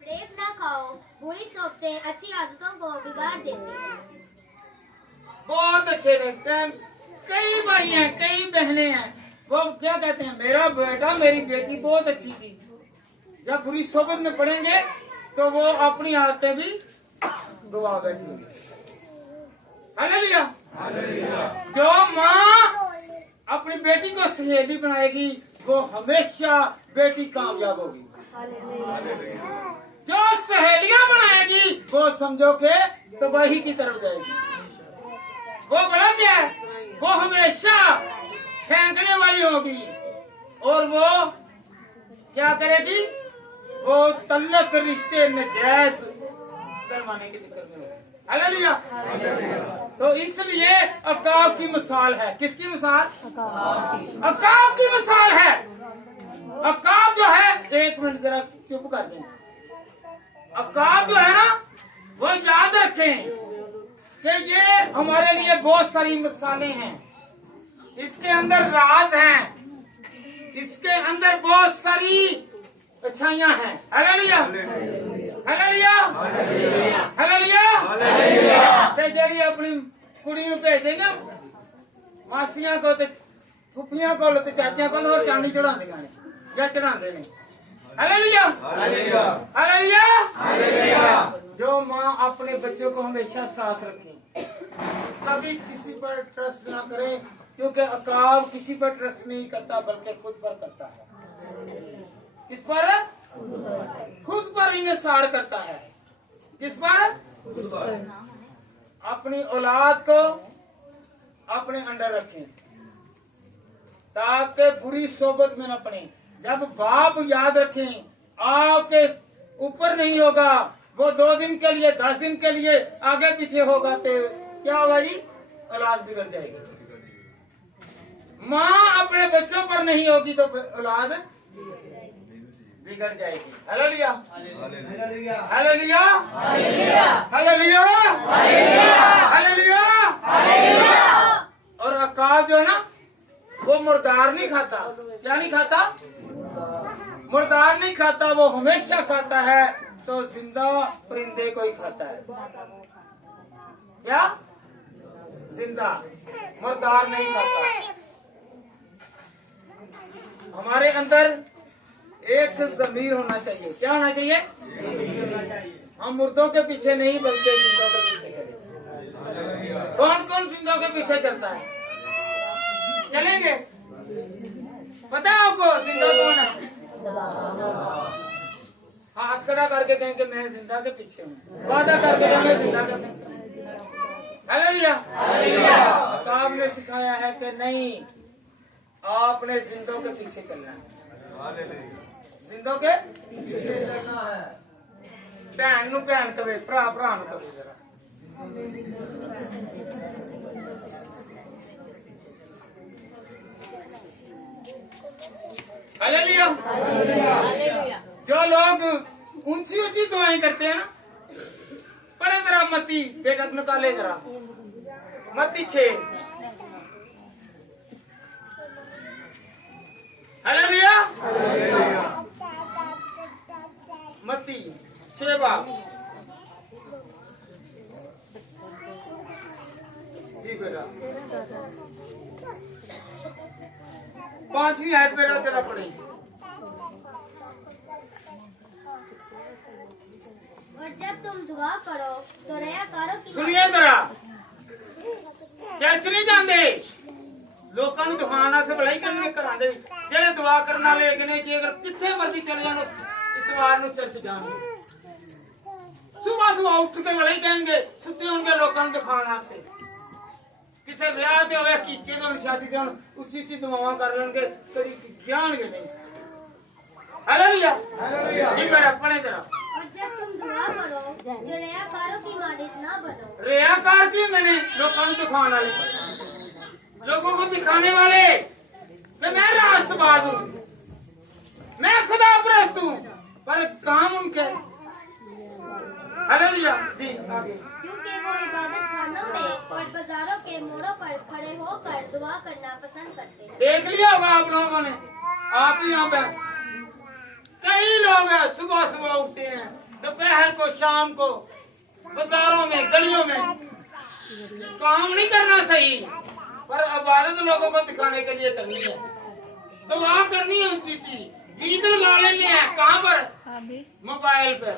फरेब ना खाओ बुरी सोबतें अच्छी आदतों को बिगाड़ देती हैं बहुत अच्छे लगते हैं कई भाई हैं कई बहनें हैं वो क्या कहते हैं मेरा बेटा मेरी बेटी बहुत अच्छी थी जब बुरी सोबत में पड़ेंगे तो वो अपनी आदतें भी गवा बैठी हालेलुया जो माँ अपनी बेटी को सहेली बनाएगी वो हमेशा बेटी कामयाब होगी जो सहेलियां बनाएगी वो समझो के तबाही की तरफ जाएगी वो बड़ा क्या है वो हमेशा फेंकने वाली होगी और वो क्या करेगी वो तल्लक रिश्ते नजायज करवाने के चक्कर में होगी हालेलुया तो इसलिए अकाब की मिसाल है किसकी मिसाल अकाब की मिसाल है अकाब जो है 1 मिनट जरा चुप कर दें अकाब जो है ना वो याद रखें कि ये हमारे लिए बहुत सारी मिसालें हैं इसके अंदर राज हैं इसके अंदर बहुत सारी अच्छाइयां हैं हालेलुया हालेलुया कुड़ी में भेज देंगे मासियां को ते फुफियां को ते चाचियां को और चांदी चढ़ाते ने या चढ़ाते ने। Hallelujah hallelujah hallelujah hallelujah. जो माँ अपने बच्चों को हमेशा साथ रखे, कभी किसी पर ट्रस्ट ना करे, क्योंकि अकाब किसी पर ट्रस्ट नहीं करता बल्कि खुद पर करता है। किस पर? खुद पर इंसार करता है। किस पर? खुद पर। अपनी औलाद को अपने अंडर रखें ताकि बुरी सोबत में न पड़े। जब बाप याद रखें आपके ऊपर नहीं होगा, वो 2 दिन के लिए 10 दिन के लिए आगे पीछे होगा तो क्या होगा जी? औलाद बिगड़ जाएगी। माँ अपने बच्चों पर नहीं होगी तो औलाद बिगड़ जाएगी। Hallelujah hallelujah hallelujah hallelujah hallelujah hallelujah. और अकाब जो है ना वो मुर्दार नहीं खाता। क्या नहीं खाता? मुर्दार नहीं खाता, वो हमेशा खाता है तो जिंदा परिंदे को ही खाता है। क्या? जिंदा, मुर्दार नहीं खाता। हमारे अंदर एक ज़मीर होना चाहिए। क्या होना चाहिए? हम मुर्दों के पीछे नहीं बल्कि जिंदों के पीछे चलेंगे। कौन कौन जिंदों के पीछे चलता है? चलेंगे? पता है आपको जिंदा कौन है? हाथ खड़ा करके कहेंगे मैं जिंदा के पीछे हूँ, वादा करके मैं जिंदा के पीछे हूँ। Hallelujah hallelujah. अकाब ने सिखाया है कि नहीं, आपने जिंदों के पीछे चलना है। जिंदों के पीछे चलना है। भैन नू भैन कवे, भरा भरा नू कवे। जरा हालेलुया हालेलुया। जो लोग ऊंची ऊंची दुआएं करते हैं ना, पढ़े जरा मत्ती, बेटा निकाले जरा मत्ती 6। हालेलुया मत्ती 6 बाब। जी बेटा 5वीं आयत बेटा तेरा पढ़े। और जब तुम दुआ करो तो रयाकारों की सुनिए जरा, चर्च नहीं जाते लोगों ने दुआना से भलाई करने करा दे। जेड़े दुआ करने वाले ने जे अगर किथे मर्जी चले जाओ इतवार नु चर्च जाएंगे। सुबह सुबह उठ के भलाई कहेंगे सुते होंगे लोगों ने दिखाना से। किसी ब्याह ते होवे कीके ते शादी ते उच्ची उच्ची दुआवां कर लेंगे, कभी जाएंगे नहीं। Hallelujah hallelujah. जी मेरा पढ़े जरा। और जब तुम दुआ करो तो रयाकारों की मानित ना बनो। रयाकार की मैंने लोगों को दिखाने वाले, लोगों को दिखाने वाले कि मैं रास्तबाज हूँ, मैं खुदा परस्त हूँ, पर काम उनके। हालेलुया जी आगे। क्योंकि वो इबादत खानों में और बाजारों के मोड़ों पर खड़े होकर दुआ करना पसंद करते हैं। देख लिया होगा आप लोगों ने, आप ही यहाँ पे कई लोग हैं सुबह सुबह उठते हैं, दोपहर को शाम को बाजारों में गलियों में काम नहीं करना सही, पर इबादत लोगों को दिखाने के लिए करनी है, दुआ करनी है। ऊंची चीज गीत लगा लेने हैं। कहाँ पर? मोबाइल पर।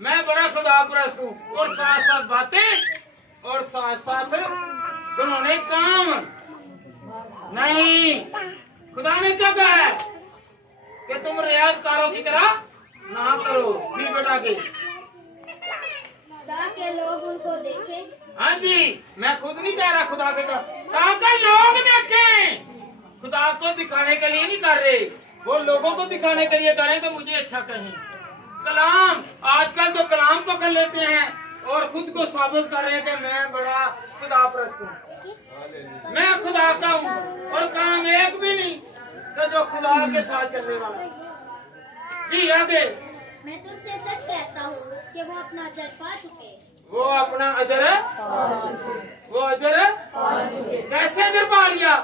मैं बड़ा खुदा परस्त हूँ और साथ साथ बातें और साथ साथ उन्होंने काम नहीं। खुदा ने क्या कहा है कि तुम रियाजकारों की तरह ना करो। जी बेटा के ताकि लोग उनको देखें। हाँ जी, मैं खुद नहीं कह रहा खुदा के तरह, ताकि लोग देखें। खुदा को दिखाने के लिए नहीं कर रहे, वो लोगों को दिखाने के लिए कर रहे हैं कि मुझे अच्छा कहें। कलाम आजकल तो कलाम पकड़ लेते हैं और खुद को साबित कर रहे हैं कि मैं बड़ा खुदा परस्त हूँ, मैं खुदा का हूँ, और काम एक भी नहीं कि जो खुदा के साथ चलने वाला। जी आगे। मैं तुमसे सच कहता हूँ कि वो अपना अजर पा चुके। वो अपना अजर वो अजर कैसे अजर पा लिया?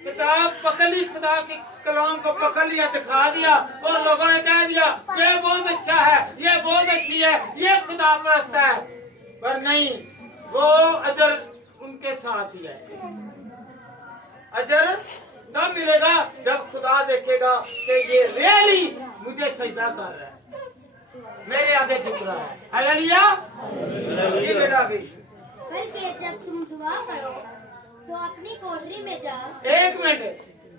किताब पकड़ ली, खुदा के कलाम को पकड़ लिया, दिखा दिया और लोगों ने कह दिया ये बहुत अच्छा है, ये बहुत अच्छी है, ये खुदा परस्त है। पर नहीं, वो अजर उनके साथ ही है। अजर तब मिलेगा जब खुदा देखेगा कि ये रियली मुझे सजदा कर रहा है, मेरे आगे झुक रहा है। हालेलुया। ये मेरा आगे। बल्कि जब तुम दुआ करो तो अपनी कोठरी में जाओ। एक मिनट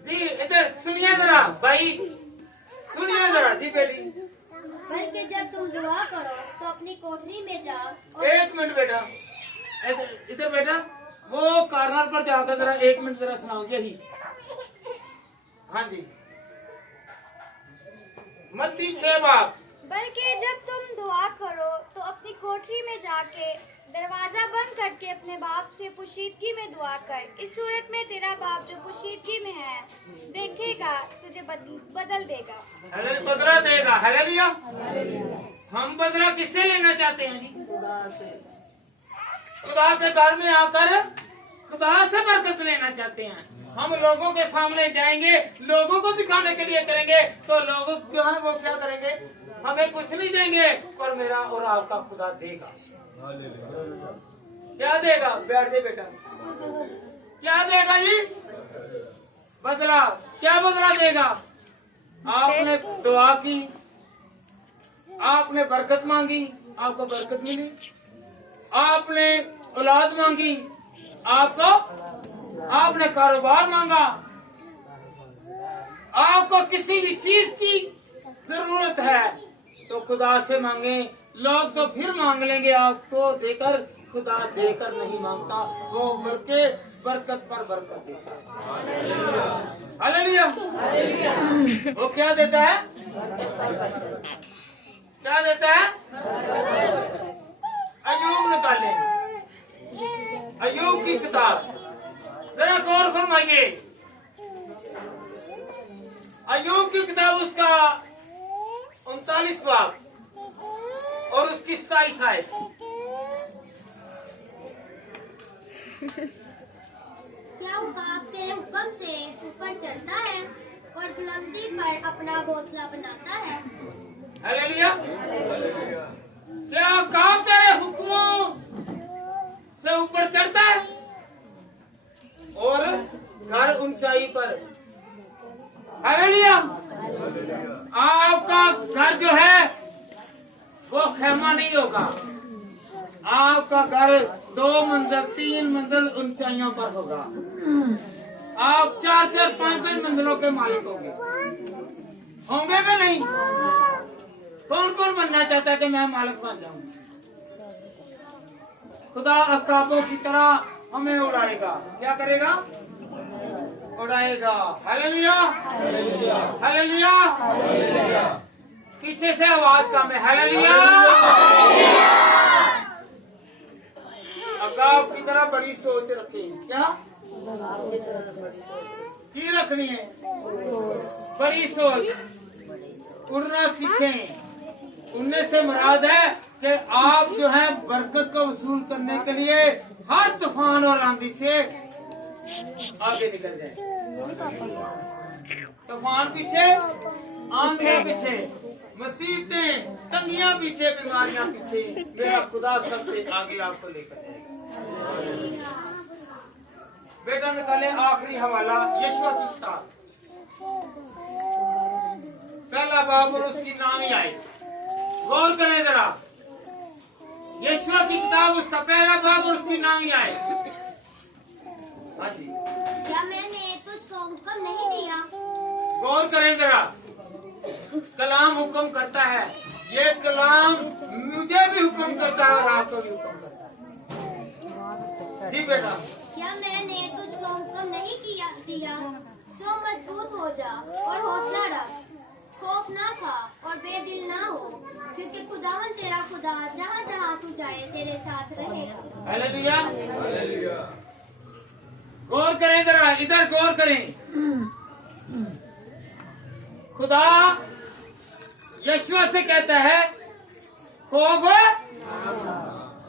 जी, इधर सुनिए जरा भाई, सुनिए जरा जी बेटी। बल्कि जब तुम दुआ करो तो अपनी कोठरी में जाओ और एक मिनट बेटा, इधर बेटा, वो कॉर्नर पर जाकर जरा 1 मिनट जरा सुनाओ यही। हाँ जी, मत्ती 6 बाब। बल्कि जब तुम दुआ करो तो अपनी कोठरी में जाके दरवाजा बंद करके अपने बाप से पोशीदगी में दुआ कर। इस सूरत में तेरा बाप जो पोशीदगी में है देखेगा, तुझे बदल देगा। बदला देगा। हालेलुया। हम बदला किससे लेना चाहते हैं जी? खुदा के घर में आकर खुदा से बरकत लेना चाहते हैं। हम लोगों के सामने जाएंगे, लोगों को दिखाने के लिए करेंगे, तो लोग जो है वो क्या करेंगे? हमें कुछ नहीं देंगे, पर मेरा और आपका खुदा देगा। क्या देगा? बैठ जाए बेटा। क्या देगा जी? बदला। क्या बदला देगा? आपने दुआ की, आपने बरकत मांगी, आपको बरकत मिली। आपने औलाद मांगी, आपने कारोबार मांगा। आपको किसी भी चीज की जरूरत है तो खुदा से मांगे। लोग तो फिर मांग लेंगे आपको देकर, खुदा देकर नहीं मांगता, वो बल्कि बरकत पर बरकत देता है। हालेलुया। वो क्या देता है? क्या देता है? अय्यूब निकाले, अय्यूब की किताब जरा गौर फरमाइए। अय्यूब की किताब उसका 39 बाब और उसकी 27 आयत। क्या उकाब तेरे हुक्म से ऊपर चढ़ता है और बुलंदी पर अपना घोंसला बनाता है? हालेलुया। क्या उकाब तेरे हुक्मों से ऊपर चढ़ता है और घर ऊंचाई पर? हालेलुया। आपका घर जो है वो खेमा नहीं होगा। आपका घर 2 मंजिल 3 मंजिल ऊंचाइयों पर होगा। आप 4-4 5-5 मंजिलों के मालिक होंगे कि नहीं? कौन कौन बनना चाहता है कि मैं मालिक बन जाऊं? खुदा अकाबों की तरह हमें उड़ाएगा। क्या करेगा? उड़ाएगा। हालेलुया। हालेलुया। पीछे से आवाज कम है। हालेलुया। अकाब की तरह बड़ी सोच रखें। क्या की रखनी है? बड़ी सोच। उड़ना सीखें। उड़ने से मुराद है कि आप जो है बरकत को वसूल करने के लिए हर तूफान और आंधी से आगे निकल जाए। तूफान पीछे, आंधियां पीछे, मुसीबतें, तंगियां पीछे, बीमारियां पीछे, मेरा खुदा सबसे आगे आपको लेकर जाएगा। बेटा निकाले आखिरी हवाला यशवा की किताब, पहला बाब और उसकी नामी आए। गौर करें जरा, यशवा की किताब उसका पहला बाब और उसकी नामी आए। हाँ जी। क्या मैंने तुझको हुक्म नहीं दिया? गौर करें जरा, कलाम हुक्म करता है। ये कलाम मुझे भी हुक्म करता है और आपको भी हुक्म करता है। जी बेटा। क्या मैंने तुझको हुक्म नहीं दिया? सो मजबूत हो जा और हौसला रख, खौफ ना खा और बेदिल ना हो, क्योंकि खुदावन तेरा खुदा जहाँ जहाँ तू जाए तेरे साथ रहेगा। हालेलुया। हालेलुया। गौर करें जरा, इधर गौर करें। खुदा यशुआ से कहता है खौफ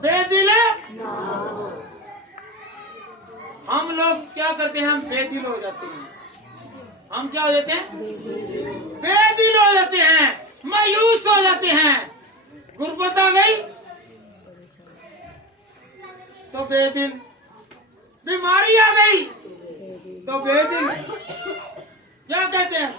बेदिल। हम लोग क्या करते हैं? हम बेदिल हो जाते हैं। हम क्या हो जाते हैं? बेदिल हो जाते हैं, मायूस हो जाते हैं। गुर्बत आ गई, तो बेदिल, बीमारी आ गई तो बेदिल। क्या कहते हैं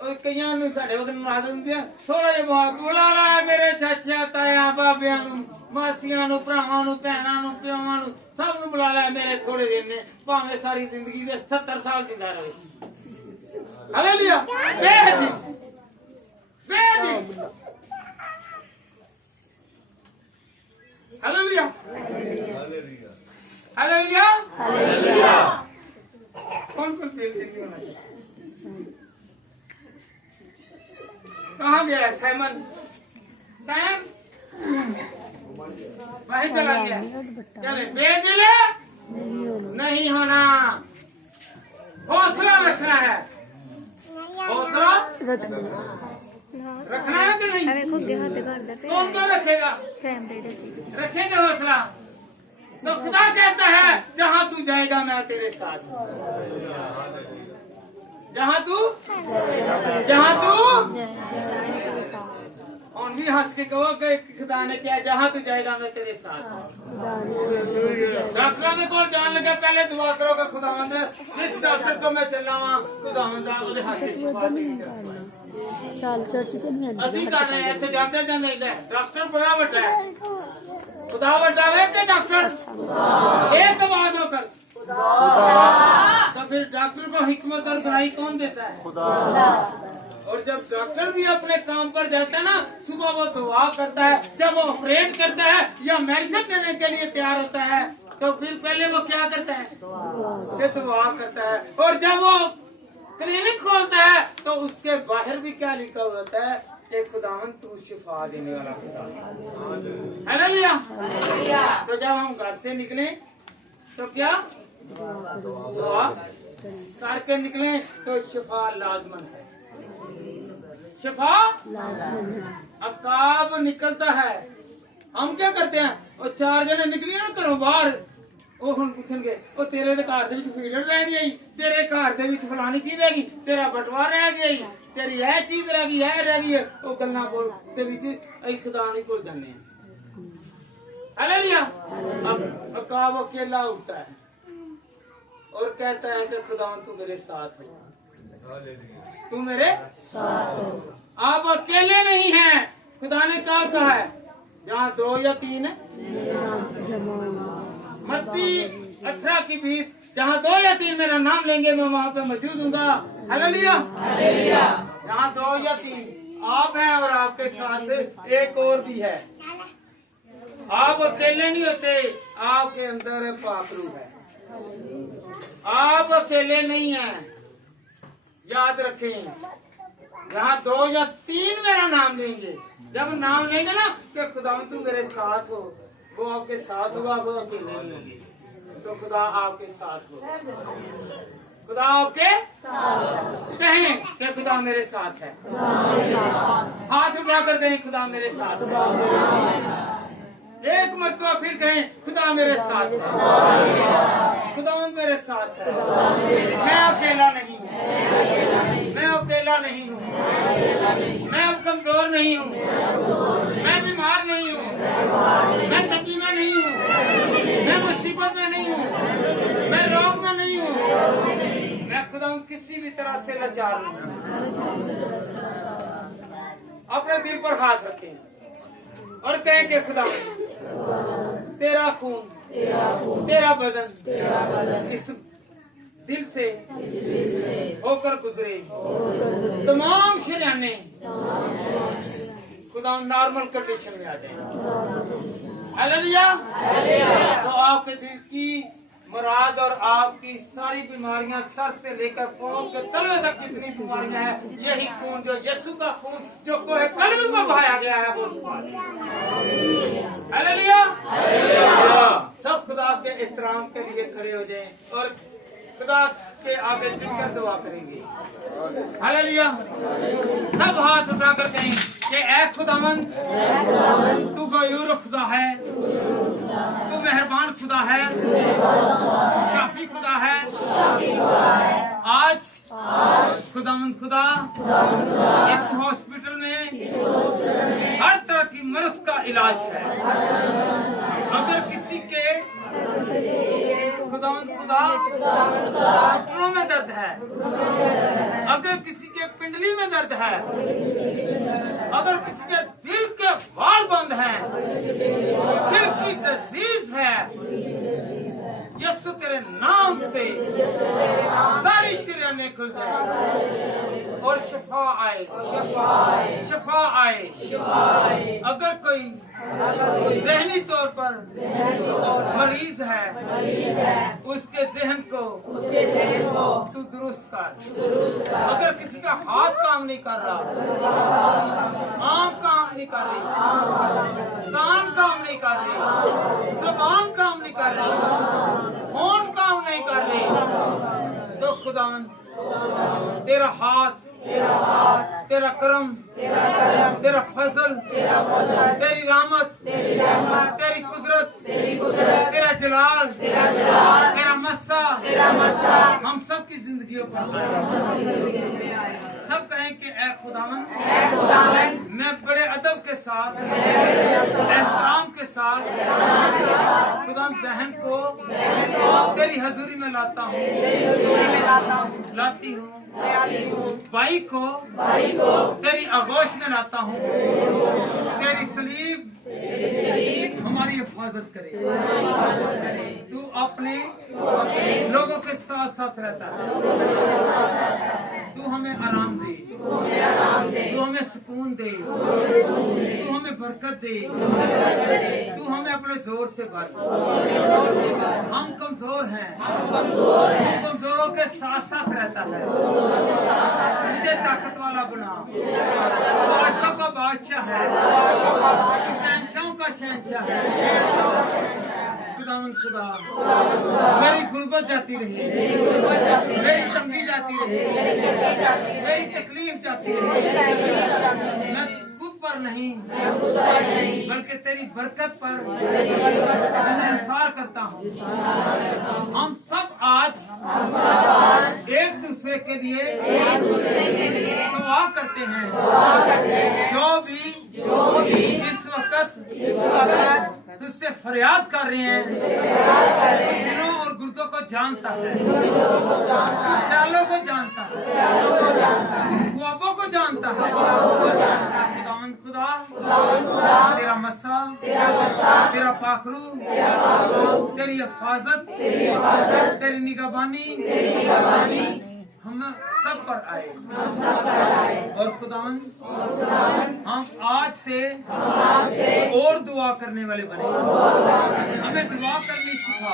और कईयां नूं साडे वक्त नाद हुंदे थोड़ा जिहा बुला ला मेरे चाचा ताया बाबियां नूं मासियां नूं भरावां नूं भैणां नूं पिओवां नूं सब नूं बुला ला मेरे थोड़े दिन ने भावें सारी जिंदगी दे 70 साल जिंदा रहे। हालेलुया बेदिल बेदिल हालेलुया हालेलुया हालेलुया। कौन कौन बेदिल होना चाहिए? कहाँ गया सैमन? सैम वही चला गया। चले बेदिल नहीं होना, हौसला रखना है, हौसला रखना है कि नहीं? कौन तो रखेगा? रखेगा हौसला। तो खुदा कहता है जहाँ तू जाएगा मैं तेरे साथ, जहाँ तू और भी हंस के कहो कि खुदा ने क्या जहाँ तू जाएगा मैं तेरे साथ। डॉक्टर ने कौन जान लगा पहले दुआ करो कि खुदावंद जिस डॉक्टर को मैं चलावा खुदावंद ਉਹਦੇ ਹੱਥ ਵਿੱਚ ਸ਼ਿਫਾ ਦੇ। ਚੱਲ ਚਰਚ ਤੇ ਨਹੀਂ ਆਂਦੀ ਅਸੀਂ ਕਰਨੇ ਇੱਥੇ ਜਾਂਦੇ ਜਾਂਦੇ डॉक्टर बड़ा ਵੱਡਾ है, खुदा ਵੱਡਾ है कि डॉक्टर एक बात होकर तो फिर डॉक्टर को हिकमत और गहराई कौन देता है? खुदा। और जब डॉक्टर भी अपने काम पर जाता है ना, सुबह वो दुआ करता है, जब वो ऑपरेट करता है या मेडिसिन देने के लिए तैयार होता है तो फिर पहले वो क्या करता है? फिर दुआ करता है। और जब वो क्लिनिक खोलता है तो उसके बाहर भी क्या लिखा होता है कि खुदावन तू शिफा देने वाला खुदा है। हालेलुया। तो जब हम घर से निकले तो क्या दुआ करके निकले तो शिफा लाजमन है, शिफा अकाब निकलता है। हम क्या करते हैं और 4 जने निकलिए ना घरों बाहर ਉਹ ਹੁਣ ਪੁੱਛਣਗੇ ਉਹ ਤੇਰੇ ਦੇ ਘਰ ਦੇ ਵਿੱਚ ਫੀਡਰ ਰਹਿ ਗਈ, ਤੇਰੇ ਘਰ ਦੇ ਵਿੱਚ ਫਲਾਣੀ ਚੀਜ਼ ਹੈਗੀ, ਤੇਰਾ ਬਟਵਾ ਰਹਿ ਗਿਆ, ਤੇਰੀ ਇਹ ਚੀਜ਼ ਰਹਿ ਗਈ, ਇਹ ਰਹਿ ਗਈ। ਉਹ ਗੱਲਾਂ ਕੋਲ ਦੇ ਵਿੱਚ ਅਸੀਂ ਖੁਦਾ ਨਹੀਂ ਭੁੱਲ ਜਾਂਦੇ ਹਾਂ। हालेलुया। अब अकाब अकेला उठता है और कहता है कि खुदा तू मेरे साथ हो, तू मेरे साथ हो। आप अकेले नहीं हैं। खुदा ने क्या कहा है? जहाँ 2 या 3 मत्ती 18:20 जहाँ 2 या 3 मेरा नाम लेंगे मैं वहाँ पे मौजूद हूँगा। हालेलुया। जहाँ 2 या 3 आप हैं और आपके साथ एक और भी है। आप अकेले नहीं होते, आपके अंदर पाखरू है। आप अकेले नहीं हैं। याद रखें, यहाँ 2 या 3 मेरा नाम लेंगे, जब नाम लेंगे ना कि खुदा तू मेरे साथ हो, वो आपके साथ होगा, वो अकेले नहीं होंगे। तो खुदा आपके साथ हो, खुदा आपके साथ। कहें कि खुदा मेरे साथ है, हाथ उठा कर कहें खुदा मेरे साथ है। एक मरतबा फिर कहें खुदा मेरे साथ है, खुदा मेरे साथ है। मैं अकेला नहीं हूँ, मैं अकेला नहीं हूँ, मैं अब कमजोर नहीं हूँ, मैं बीमार नहीं हूँ, मैं थकी में नहीं हूँ, मैं मुसीबत में नहीं हूँ, मैं रोग में नहीं हूँ, मैं खुदा किसी भी तरह से लाचार नहीं हूँ। अपने दिल पर हाथ रखें और कहें कि खुदा तेरा खून तेरा बदन इस दिल से होकर गुजरे, तमाम शरियाने खुदा नॉर्मल कंडीशन में आ जाए। हालेलुया। तो आपके दिल की मुराद और आपकी सारी बीमारियां सर से लेकर पांव के तलवे तक जितनी बीमारियां हैं, यही खून जो यीशु का खून जो कोहे कलवी में बहाया गया है वो। हालेलुया। सब खुदा के एहतराम के लिए खड़े हो जाएं और खुदा के आगे झुककर दुआ करेंगे। हालेलुया। सब हाथ उठाकर कहें कि ऐ खुदावन तू गयूर खुदा है, तू मेहरबान खुदा है, शाफी खुदा है। आज खुदावन खुदा इस हॉस्पिटल में हर तरह की मर्ज का इलाज है। अगर किसी के खुदा घुटनों में दर्द है, अगर किसी के पिंडली में दर्द है, अगर किसी के दिल के वाल बंद हैं, दिल की डिजीज है, यीशु तेरे नाम से सारी शिराने खुल जाए और शिफा आए, शिफा आए। अगर कोई ज़हनी तौर पर मरीज है, उसके जहन को तू दुरुस्त कर। अगर किसी का हाथ काम नहीं कर रहा, आँख काम नहीं कर रही, कान काम नहीं कर रही, जुबान काम नहीं कर रही, होंठ काम नहीं कर रही, तो खुदावंद तेरा हाथ, तेरा करम, तेरा फजल, तेरी रहमत, तेरी कुदरत, तेरा जलाल, तेरा मस्सा हम सब की जिंदगियों पर आए। सब कहें कि ऐ खुदावंद, मैं बड़े अदब के साथ, एहतराम के साथ खुदावंद बहन को तेरी हजूरी में लाता हूँ, लाती हूँ। भाई को तेरी आगोश में लाता हूँ। तेरी सलीब हमारी हिफाजत करे। तू अपने लोगों के साथ साथ रहता है। तू हमें आराम दे, तू हमें सुकून दे, तू हमें बरकत दे, तू हमें अपने जोर से भर। हम कमजोर हैं, तू कमजोरों के साथ साथ रहता है। मुझे ताकत वाला बना, बादशाह का बादशाह है, शहंशाहों का शहंशाह है। खुदा मेरी गुर्बत जाती रही, मेरी तंगी जाती रही, मेरी तकलीफ जाती रही। मैं खुद पर नहीं बल्कि तेरी बरकत पर इंतजार करता हूँ। हम सब आज एक दूसरे के लिए दुआ करते हैं। जो भी इस वक्त तुझसे फरियाद कर रहे हैं, दिलों और गुर्दों को जानता है, ख्यालों को जानता है, ख्वाबों को जानता है। खुदा तेरा मस्सा, तेरा पाखरू, तेरी हिफाजत, तेरी निगहबानी हम सब पर आए। और खुदावंद हम आज से और दुआ करने वाले बने। हमें दुआ करनी सिखा।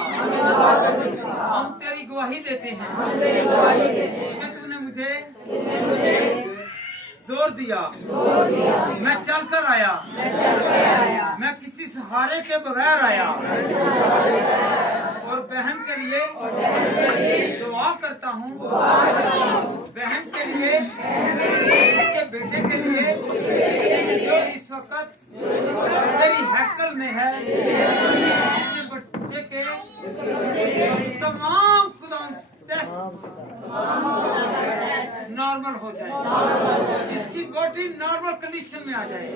हम तेरी गवाही देते हैं कि तूने मुझे जोर दिया, मैं चल कर आया, मैं किसी सहारे के बगैर आया। और बहन के लिए दुआ करता हूँ, बहन के लिए, उसके बेटे के लिए जो इस वक्त मेरी हैकल में है, उसके बच्चे के तमाम टेस्ट नॉर्मल हो जाए, इसकी बॉडी नॉर्मल कंडीशन में आ जाए,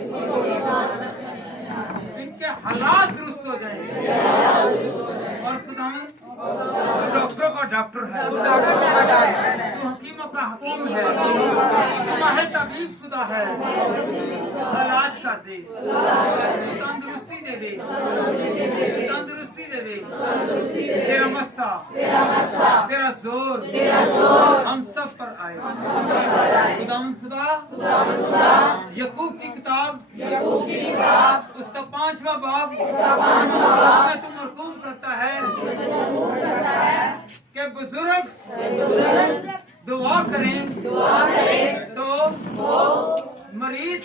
इनके हालात दुरुस्त हो जाए। और खुदावंद डॉक्टरों का डॉक्टर है, तू हकीमों का हकीम है, तू माहिर तबीब खुदा है। इलाज कर दे, तंदुरुस्ती दे दे, तंदुरुस्ती दे दे। तेरा मस्सा, तेरा जोर हम सब पर आए। खुदा यकूब की किताब उसका 5वां बाब उसमें तू मरकूम करता है कि बुजुर्ग दुआ करें तो मरीज